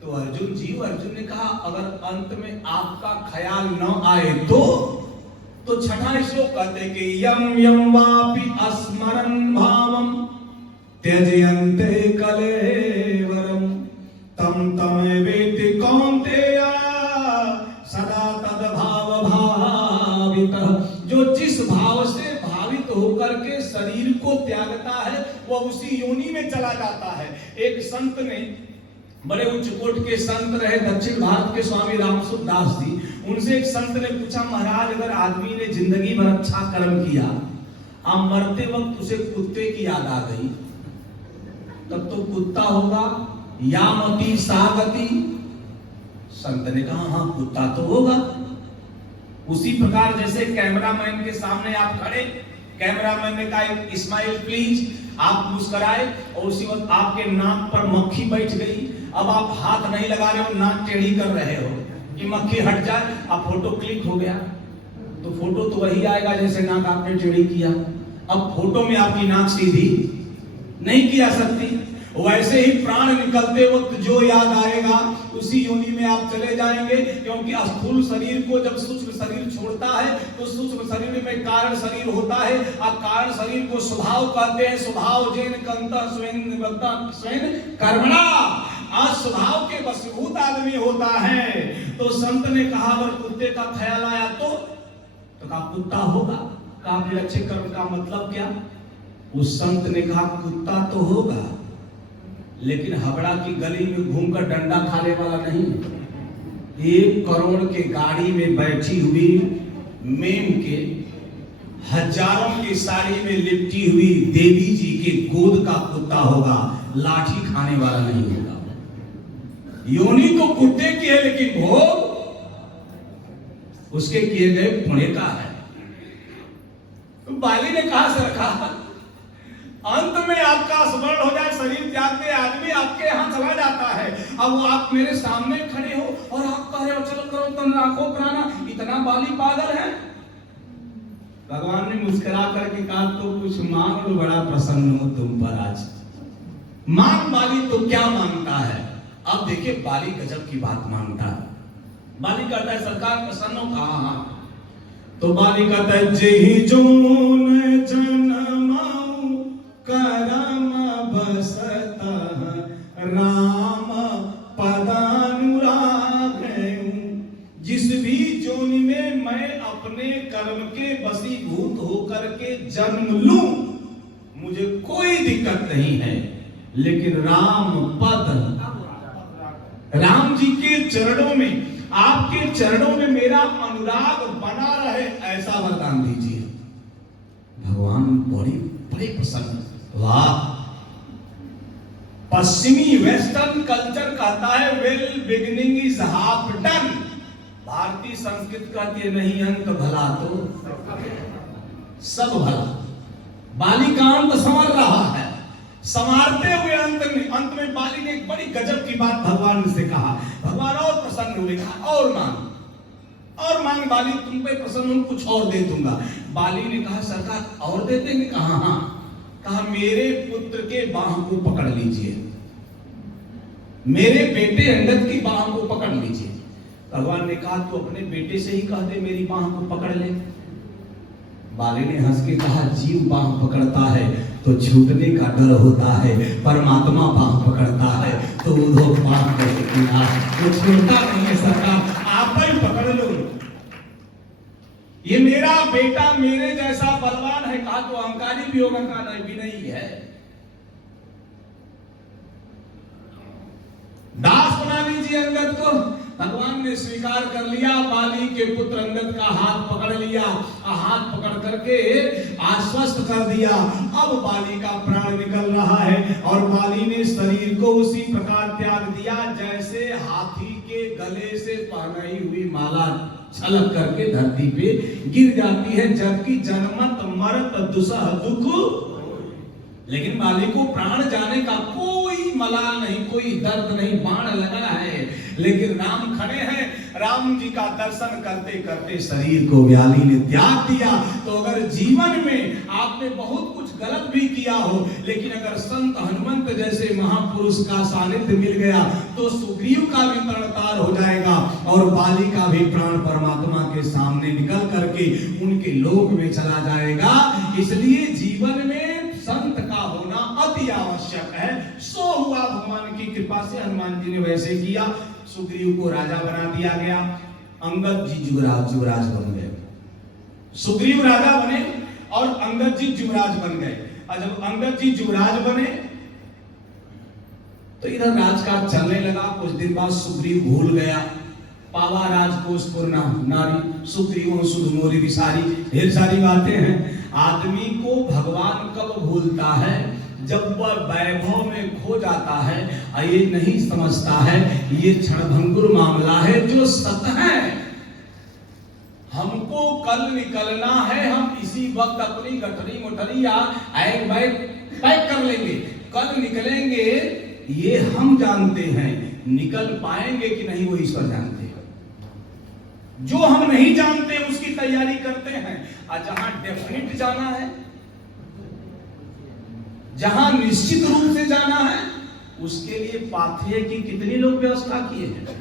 तो अर्जुन जीव अर्जुन ने कहा अगर अंत में आपका ख्याल न आए तो छठा श्लोक कहते कि यम यम वापि अस्मरन् भावम त्यजयन्ते कलेवरम तम तमेवेति कौन्तेय सदा तद भाव भावितः। जो जिस भाव से भावित होकर के शरीर को त्यागता है वह उसी योनि में चला जाता है। एक संत ने, बड़े उच्च कोट के संत रहे, दक्षिण भारत के स्वामी रामसुख दास जी, उनसे एक संत ने पूछा महाराज अगर आदमी ने जिंदगी भर अच्छा कर्म किया, अब मरते वक्त उसे कुत्ते की याद आ गई, तब तो कुत्ता होगा यामति सागति। संत ने कहा हाँ कुत्ता तो होगा। उसी प्रकार जैसे कैमरामैन के सामने आप खड़े, कैमरामैन ने कहा इस्माइल प्लीज, आप मुस्कुराए और उसी वक्त आपके नाक पर मक्खी बैठ गई। अब आप हाथ नहीं लगा रहे हो, नाक टेढ़ी कर रहे हो कि मक्खी हट जाए, अब फोटो क्लिक हो गया तो फोटो तो वही आएगा जैसे नाक आपने टेढ़ी किया। अब फोटो में आपकी नाक सीधी नहीं की जा सकती। वैसे ही प्राण निकलते वक्त जो याद आएगा उसी योनि में आप चले जाएंगे, क्योंकि स्थूल शरीर को जब सूक्ष्म शरीर छोड़ता है तो सूक्ष्म शरीर में कारण शरीर होता है। अब कारण शरीर को स्वभाव कहते हैं, स्वभाव जैन कंता स्वयं निवक्ता स्वयं कर्मणा। आज स्वभाव के वशीभूत आदमी होता है। तो संत ने कहा अगर कुत्ते का ख्याल आया तो कहा कुत्ता होगा। कहा फिर अच्छे कर्म का मतलब क्या? उस संत ने कहा कुत्ता तो होगा लेकिन हबड़ा की गली में घूमकर डंडा खाने वाला नहीं। 1 करोड़ के गाड़ी में बैठी हुई मेम के हजारों की साड़ी में लिपटी हुई देवी जी के गोद का कुत्ता होगा, लाठी खाने वाला नहीं होगा। योनि तो कुत्ते की है लेकिन भोग उसके किए गए पुण्य का है। तो बाली ने कहा सरकार अंत में आपका स्मरण हो जाए, शरीर त्यागते आदमी आपके यहां चला जाता है, अब वो आप मेरे सामने खड़े हो और आप कह रहे हो चलो करो तो राखो प्राणा, इतना बाली पागल है। भगवान ने मुस्कुरा करके कहा तो कुछ मांग लो, बड़ा प्रसन्न हो तुम पर आज। मांग बाली तो क्या मांगता है? अब देखिए बाली गजब की बात मांगता है। बाली कहता है सरकार प्रसन्न हो? कहा तो बाली कहता है जेहि जोन जन्माऊ करम बसता राम पदानुराग जिस भी जोनि में मैं अपने कर्म के वशीभूत होकर के जन्म लूं, मुझे कोई दिक्कत नहीं है, लेकिन राम पद, राम जी के चरणों में, आपके चरणों में मेरा अनुराग बना रहे, ऐसा वरदान दीजिए। भगवान बड़े प्रसन्न। वाह, पश्चिमी वेस्टर्न कल्चर कहता है well beginning is half done, भारतीय संस्कृत कहती है नहीं, अंत भला तो सब भला। बाली का अंत संवर रहा है, संवारते हुए अंत में बाली ने एक बड़ी गजब की बात भगवान से कहा। भगवान और प्रसन्न हुए, कहा और मांग बाली, तुम पे प्रसन्न हूं, कुछ और दे दूंगा। बाली ने कहा सरकार और दे देंगे? कहा हाँ। कहा मेरे पुत्र के बाह को पकड़ लीजिए, मेरे बेटे अंगद की बाह को पकड़ लीजिए। भगवान ने कहा तू अपने बेटे से ही कह दे मेरी बाह को पकड़ ले। बाली ने हंस के कहा जीव बाह पकड़ता है तो छूटने का डर होता है, परमात्मा बाह पकड़ता है तो वो बाह वो छोड़ता नहीं है, सरकार आप ही पकड़ लो। ये मेरा बेटा मेरे जैसा बलवान है, कहा तो अहंकारी भी होगा, कहा नहीं भी नहीं है। दास बना लीजिए अंगद को। भगवान ने स्वीकार कर लिया, बाली के पुत्र अंगद का हाथ पकड़ लिया, हाथ पकड़ करके आश्वस्त कर दिया। अब बाली का प्राण निकल रहा है और बाली ने शरीर को उसी प्रकार त्याग दिया जैसे हाथी के गले से पहनाई हुई माला छलक करके धरती पे गिर जाती है, जबकि जन्मत मरत दुसह दुख। लेकिन बाली को प्राण जाने का कोई मलाल नहीं, कोई दर्द नहीं, बाण लगा है, लेकिन राम खड़े हैं। राम जी का दर्शन करते करते शरीर को बाली ने त्याग दिया। तो अगर जीवन में आपने बहुत कुछ गलत भी किया हो, लेकिन अगर संत हनुमंत जैसे महापुरुष का सानिध्य मिल गया तो सुग्रीव का भी प्राणतार हो जाएगा और बाली का भी प्राण परमात्मा के सामने निकल करके उनके लोक में चला जाएगा। इसलिए जीवन में संत का होना अति आवश्यक है। सो हुआ भगवान की कृपा से, हनुमान जी ने वैसे किया। सुग्रीव को राजा बना दिया गया, अंगद जी युवराज बन गए। सुग्रीव राजा बने और अंगद जी युवराज बन गए। और जब अंगद जी युवराज बने तो इधर राजकाज चलने लगा। कुछ दिन बाद सुग्रीव भूल गया, पावा राजकोषपुर नारी सुग्रीव सुध मोरी विसारी, ढेर सारी बातें हैं। आदमी को भगवान कब भूलता है? जब वह वैभव में खो जाता है और ये नहीं समझता है ये क्षणभंगुर मामला है जो सत है। हमको कल निकलना है, हम इसी वक्त अपनी गठरी मुठरी या एग बैग पैक कर लेंगे, कल निकलेंगे, ये हम जानते हैं। निकल पाएंगे कि नहीं वो ईश्वर जानते हैं। जो हम नहीं जानते उसकी तैयारी करते हैं। और जहां डेफिनेट जाना है, जहां निश्चित रूप से जाना है, उसके लिए पाथेय की कितनी लोग व्यवस्था किए हैं।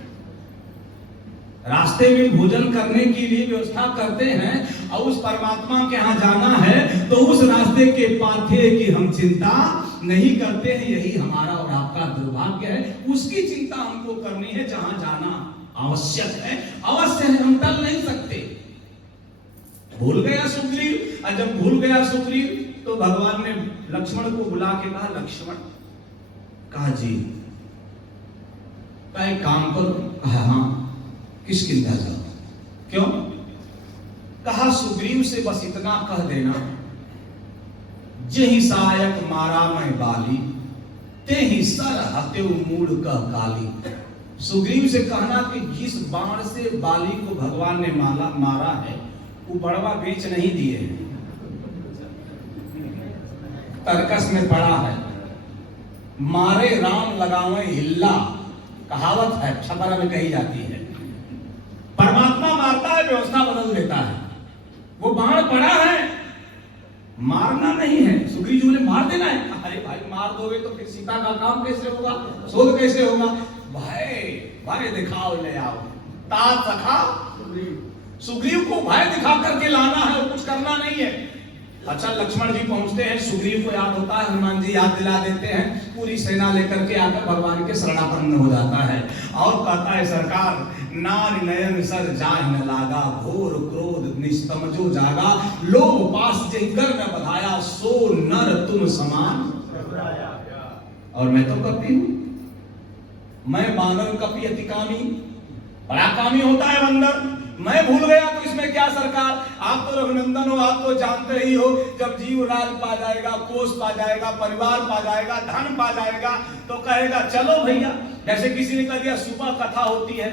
रास्ते में भोजन करने के लिए व्यवस्था करते हैं और उस परमात्मा के यहाँ जाना है तो उस रास्ते के पाथेय की हम चिंता नहीं करते हैं। यही हमारा और आपका दुर्भाग्य है। उसकी चिंता हमको करनी है जहां जाना आवश्यक है, अवश्य है, हम टल नहीं सकते। भूल गया सुग्रीव, और जब भूल गया सुग्रीव तो भगवान ने लक्ष्मण को बुला के कहा लक्ष्मण, कहा जी का एक काम करो। कहा हाँ, किसकी तरह जाओ? क्यों? कहा सुग्रीव से बस इतना कह देना, जेहि सायक मारा मैं बाली, ते ही सर हत्यो मूड कह काली। सुग्रीव से कहना कि जिस बाण से बाली को भगवान ने मारा है वो बड़वा बेच नहीं दिए, तर्कस में पड़ा है। मारे राम लगावे हिल्ला, कहावत है, छपरा में कही जाती है। परमात्मा मारता है, व्यवस्था बदल देता है। वो बाण पड़ा है, मारना नहीं है। सुग्रीव जी ने मार देना है। अरे भाई मार दोगे तो फिर सीता का काम कैसे होगा, शोध कैसे होगा? भाई दिखाओ, ले आओ, तात सखा सुग्रीव को भय दिखा करके लाना है, कुछ करना नहीं है। अच्छा, लक्ष्मण जी पहुंचते हैं, सुग्रीव को याद होता है, हनुमान जी याद दिला देते हैं, पूरी सेना लेकर के आकर भगवान के शरणापन्न हो जाता है और कहता है सरकार, नार नयन सर जाहि न लागा, घोर क्रोध निस्तम जो जागा, लोभ पास जयकर न बधाया, सो नर तुम समान। और मैं तो कपी हूं, मैं बानर कपी अति कामी, बड़ा कामी होता है बंदर, मैं भूल गया तो इसमें क्या सरकार, आप तो रघुनंदन हो, आप तो जानते ही हो, जब जीव राज पा जाएगा, कोष पा जाएगा, परिवार पा जाएगा, धन पा जाएगा, तो कहेगा चलो भैया। जैसे किसी ने कह दिया सुबह कथा होती है,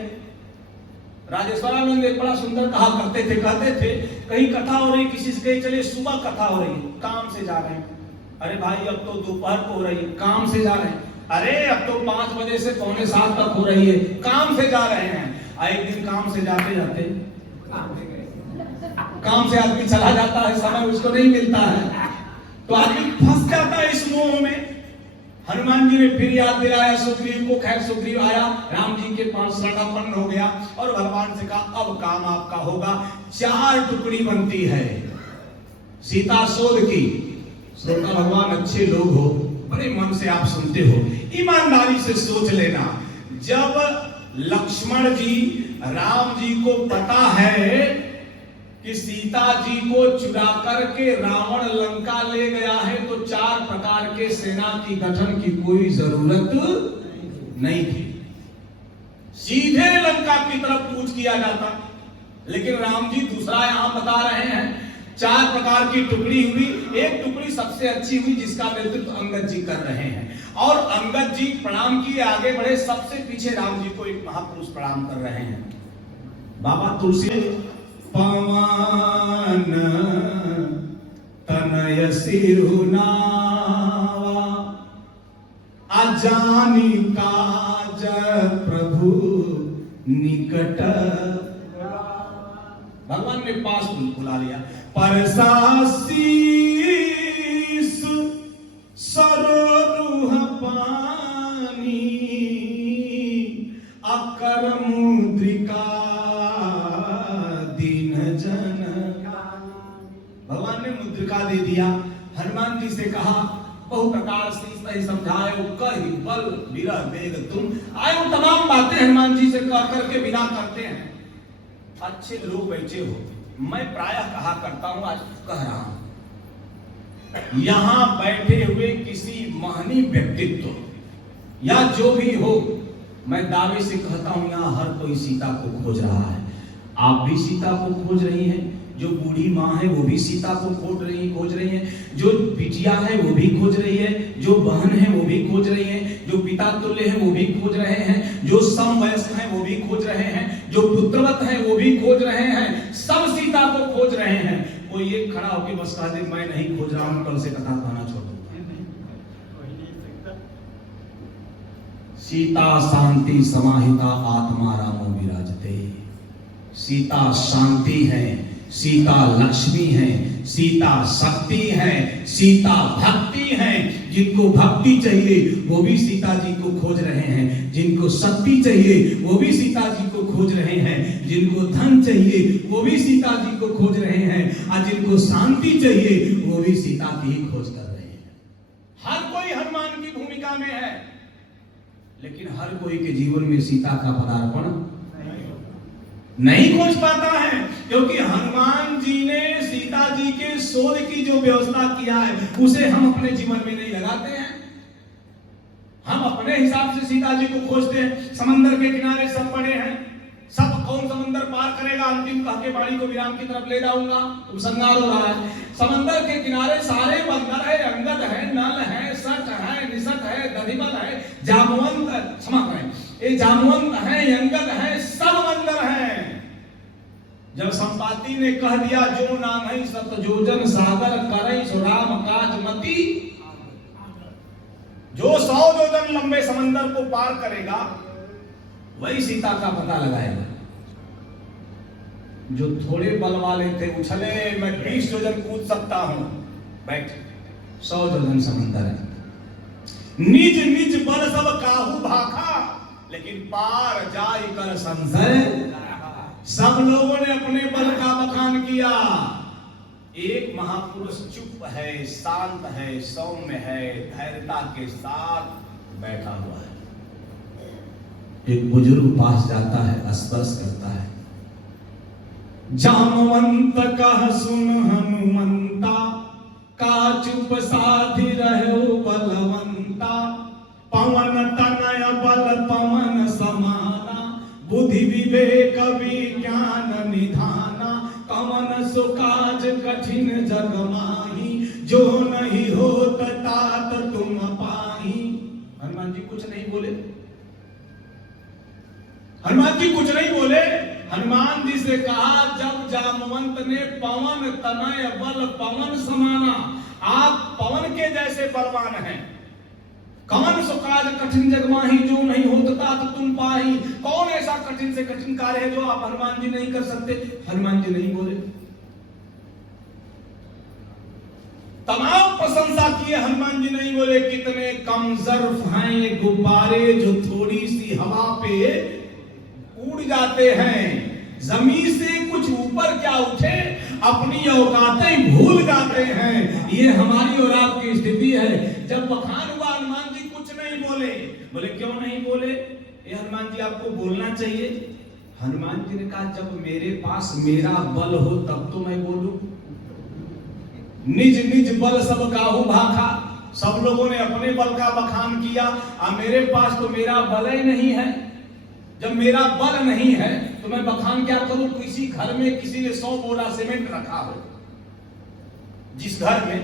राजेश्वरानंद एक बड़ा सुंदर कहा करते थे, कहते थे कहीं कथा हो रही, किसी से कहे चलिए सुबह कथा हो रही है, काम से जा रहे हैं, अरे भाई अब तो दोपहर को हो रही है, काम से जा रहे हैं, अरे अब तो 5 बजे से 6:45 तक हो रही है, काम से जा रहे हैं। एक दिन काम से जाते जाते काम से आदमी चला जाता है, समय उसको नहीं मिलता है, तो आदमी फंस जाता है इस मोह में। हनुमान जी ने फिर याद दिलाया सुग्रीव को, खैर सुग्रीव आया, राम जी के पास शरणापन्न हो गया और भगवान से कहा अब काम आपका होगा। 4 टुकड़ी बनती है सीता शोध की। श्रोता भगवान अच्छे लोग हो, बड़े मन से आप सुनते हो, ईमानदारी से सोच लेना, जब लक्ष्मण जी राम जी को पता है कि सीता जी को चुरा करके रावण लंका ले गया है, तो 4 प्रकार के सेना की गठन की कोई जरूरत नहीं थी, सीधे लंका की तरफ कूच किया जाता। लेकिन राम जी दूसरा यहां बता रहे हैं, 4 प्रकार की टुकड़ी हुई, एक टुकड़ी सबसे अच्छी हुई जिसका नेतृत्व अंगद जी कर रहे हैं, और अंगद जी प्रणाम किए, आगे बढ़े, सबसे पीछे राम जी को एक महापुरुष प्रणाम कर रहे हैं, बाबा तुलसी। पवन तनय सिरुनावा, अजानी काज प्रभु निकट, भगवान ने पास बुला लिया, परसासीस सरोरुह पानी, अकर मुद्रिका दीन जन, भगवान ने मुद्रिका दे दिया। हनुमान जी से कहा बहु प्रकार से समझाए, कही बल विरह वेग तुम आए, वो तमाम बातें हनुमान जी से कह करके बिना करते हैं। अच्छे लोग बैठे हो, मैं प्रायः कहा करता हूं, आज कह रहा हूं, यहां बैठे हुए किसी महनी व्यक्तित्व या जो भी हो, मैं दावे से कहता हूं यहां हर कोई सीता को खोज रहा है। आप भी सीता को खोज रही हैं, जो बूढ़ी माँ है वो भी सीता को खोज रही है, जो बिटिया है वो भी खोज रही है, जो बहन है वो भी खोज रही है, जो पिता तुल्य है वो भी खोज रहे हैं, जो समवयस्क है वो भी खोज रहे हैं, जो पुत्रवत है वो भी खोज रहे हैं, सब सीता को खोज रहे हैं। कोई एक खड़ा होकर बस कह दे मैं नहीं खोज रहा हूं, कल से कथा कहना छोड़ दूंगा। सीता शांति समाहिता आत्मा रामो विराजते, सीता शांति है, सीता लक्ष्मी है, सीता शक्ति है, सीता भक्ति है। जिनको भक्ति चाहिए वो भी सीता जी को खोज रहे हैं, जिनको शक्ति चाहिए वो भी सीता जी को खोज रहे हैं, जिनको धन चाहिए वो भी सीता जी को खोज रहे हैं, और जिनको शांति चाहिए वो भी सीता की ही खोज कर रहे हैं। हर कोई हनुमान की भूमिका में है, लेकिन हर कोई के जीवन में सीता का पदार्पण नहीं खोज पाता है, क्योंकि हनुमान जी ने सीता जी के शोध की जो व्यवस्था किया है उसे हम अपने जीवन में नहीं लगाते हैं। हम अपने हिसाब से सीता जी को खोजते हैं। समंदर के किनारे सब पड़े हैं, सब कौन समंदर पार करेगा, अंतिम कह के बाड़ी को विराम की तरफ ले जाऊंगा, तुम संगार हो रहा है। समंदर के किनारे सारे बंदर है, अंगद है, नल है, सट है, निसट है, दधिमल है, जामवंत, क्षमा करें, ये जामवंत है, अंगद है, सब बंदर है। जब संपाति ने कह दिया जो नाम है सतजोजन सागर करई सो राम काज मति, जो 100 योजन लंबे समंदर को पार करेगा वही सीता का पता लगाएगा। जो थोड़े बल वाले थे उछले मैं 20 योजन कूद सकता हूं, बैठ 100 योजन समंदर है। निज निज बल सब काहू भाखा, लेकिन पार जाय कर संशय। सब लोगों ने अपने बल का बखान किया, एक महापुरुष चुप है, शांत है, सौम्य है, धैर्यता के साथ बैठा हुआ है। एक बुजुर्ग पास जाता है, स्पर्श करता है। जामवंत कह सुन हनुमंता, का चुप साधि रहो बलवंता। पवन तनय बल पवन समाना, बुद्धि विवेक विज्ञान निधाना। कवन सुकाज कठिन जग माही, जो नहीं होत तात तुम पाही। हनुमान जी कुछ नहीं बोले, हनुमान जी कुछ नहीं बोले। हनुमान जी से कहा, जब जामवंत ने पवन तनय बल पवन समाना, आप पवन के जैसे बलवान हैं। कवन सुकाज कठिन जग माही, जो नहीं होता तो तुम पाही। कौन ऐसा कठिन से कठिन कार्य है जो आप हनुमान जी नहीं कर सकते? हनुमान जी नहीं बोले। तमाम प्रशंसा की, हनुमान जी नहीं बोले। कितने कम ज़र्फ हैं गुब्बारे, जो थोड़ी सी हवा पे उड़ जाते हैं। जमीन से कुछ ऊपर क्या उठे, अपनी औकातें भूल जाते हैं। ये हमारी और आपकी स्थिति है। जब बखान हुआ, हनुमान जी कुछ नहीं बोले। बोले क्यों नहीं बोले? ये हनुमान जी आपको बोलना चाहिए। हनुमान जी ने कहा, जब मेरे पास मेरा बल हो तब तो मैं बोलूं। निज निज बल सब काहू भाखा। सब लोगों ने अपने बल का बखान किया, और मेरे पास तो मेरा बल ही नहीं है। जब मेरा बल नहीं है तो मैं बखान क्या करूं? किसी घर में किसी ने 100 बोरा सीमेंट रखा हो, जिस घर में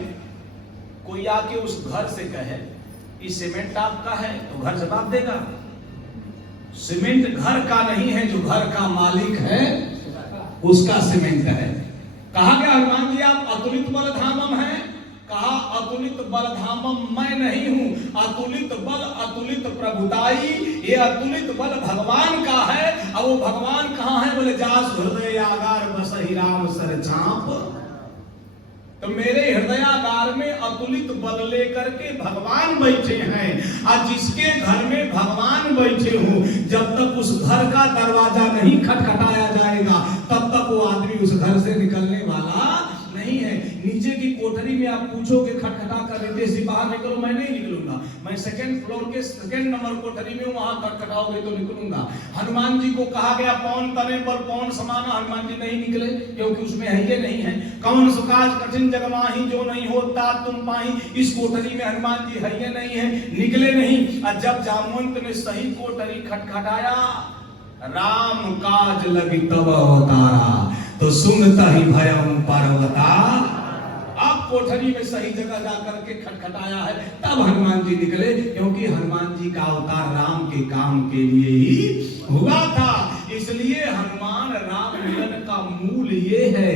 कोई आके उस घर से कहे ये सीमेंट आपका है, तो घर जवाब देगा सीमेंट घर का नहीं है, जो घर का मालिक है उसका सीमेंट है। कहा गया हनुमान जी आप अतुलित बल धामम हैं। कहा अतुलित बल धामम मैं नहीं हूं, अतुलित बल अतुलित प्रभुताई। ये अतुलित बल भगवान का है। और वो भगवान कहाँ है? बोले जास हृदय आगार बसहि राम सर चाप। तो मेरे हृदयागार में अतुलित बल लेकर के भगवान बैठे हैं। और जिसके घर में भगवान बैठे हो, जब तक उस घर का दरवाजा नहीं खटखटाया जाएगा, तब तक वो आदमी उस घर से निकलने वाला नहीं है। नीचे की कोठरी में आप पूछोगे, खटखटा कर देते से बाहर निकलो, मैं नहीं निकलूंगा। मैं सेकंड फ्लोर के सेकंड नंबर कोठरी में, वहां खटखटाओगे तो निकलूंगा। हनुमान जी को कहा गया पवन तने बल पवन समाना, हनुमान जी नहीं निकले, क्योंकि उसमें है ये नहीं है। कवन सुकाज कठिन जग माही, जो नहीं होता तुम पाही। इस कोठरी में हनुमान जी है ये नहीं है, निकले नहीं। और जब जामवंत ने सही कोठरी खटखटाया, राम काज लगी तब अवतारा, तो सुनता ही भयम पर्वता। आप कोठरी में सही जगह जाकर के खटखटाया है, तब हनुमान जी निकले, क्योंकि हनुमान जी का अवतार राम के काम के लिए ही हुआ था। इसलिए हनुमान राम मिलन का मूल ये है।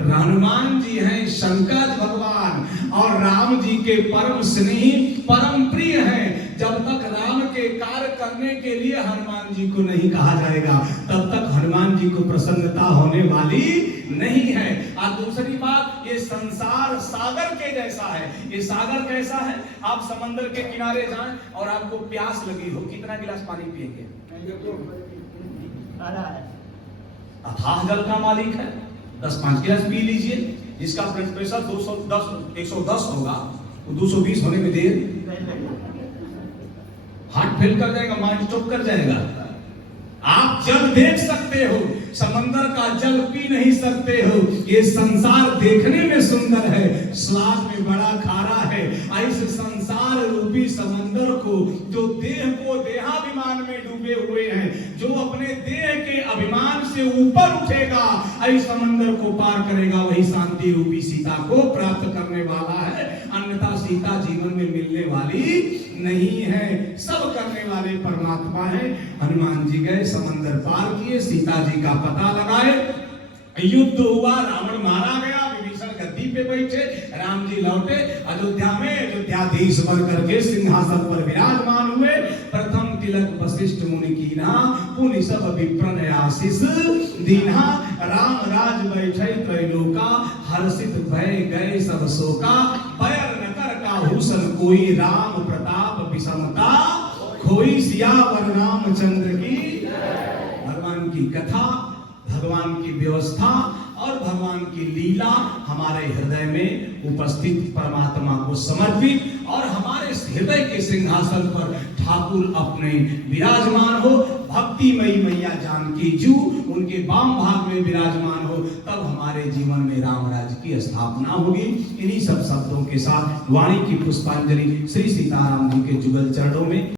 हनुमान जी हैं शंकर भगवान, और राम जी के परम स्नेही परम प्रिय हैं। जब तक राम के कार्य करने के लिए हनुमान जी को नहीं कहा जाएगा, तब तक हनुमान जी को प्रसन्नता होने वाली नहीं है। और दूसरी बात, ये संसार सागर के जैसा है। ये सागर कैसा है? आप समंदर के किनारे जाएं और आपको प्यास लगी हो, कितना गिलास पानी पिएंगे? अथाह जल का मालिक है, 10-5 गिलास पी लीजिए। जिसका ब्लड प्रेशर 110 होगा, वो 220 होने में देर, हार्ट फेल कर जाएगा, माइंड स्ट्रोक कर जाएगा। आप जल देख सकते हो, समंदर का जल पी नहीं सकते हो। ये संसार देखने में सुंदर है, स्वाद में बड़ा खारा है। इस संसार रूपी समंदर को, जो देह को देहाभिमान में डूबे हुए हैं, जो अपने देह के अभिमान से ऊपर उठेगा, इस समंदर को पार करेगा, वही शांति रूपी सीता को प्राप्त करने वाला है। अन्यथा सीता जीवन में मिलने वाली नहीं है। सब करने वाले परमात्मा है। हनुमान जी गए, समंदर पार किए, सीता जी का पता लगाए, युद्ध हुआ, रावण मारा गया, विभीषण गद्दी पे बैठे, राम जी लौटे अयोध्या में, अयोध्याधीश बन करके सिंहासन पर विराजमान हुए। प्रथम तिलक वशिष्ठ मुनि कीना, पुनि सब विप्रन आशीष दीन्हा। राम राज बैठे त्रैलोका, हर्षित भय गए सब शोका। पैर न कर काहूसन कोई, राम प्रताप विषमता खोई। सियावर रामचंद्र की। भगवान की कथा, भगवान की व्यवस्था और भगवान की लीला हमारे हृदय में उपस्थित परमात्मा को समर्पित और हमारे हृदय के सिंहासन पर ठाकुर अपने विराजमान हो। भक्तिमयी मैया जानकी जू उनके वाम भाग में विराजमान हो, तब हमारे जीवन में राम राज्य की स्थापना होगी। इन्हीं सब शब्दों के साथ वाणी की पुष्पांजलि श्री सीताराम जी के जुगल चरणों में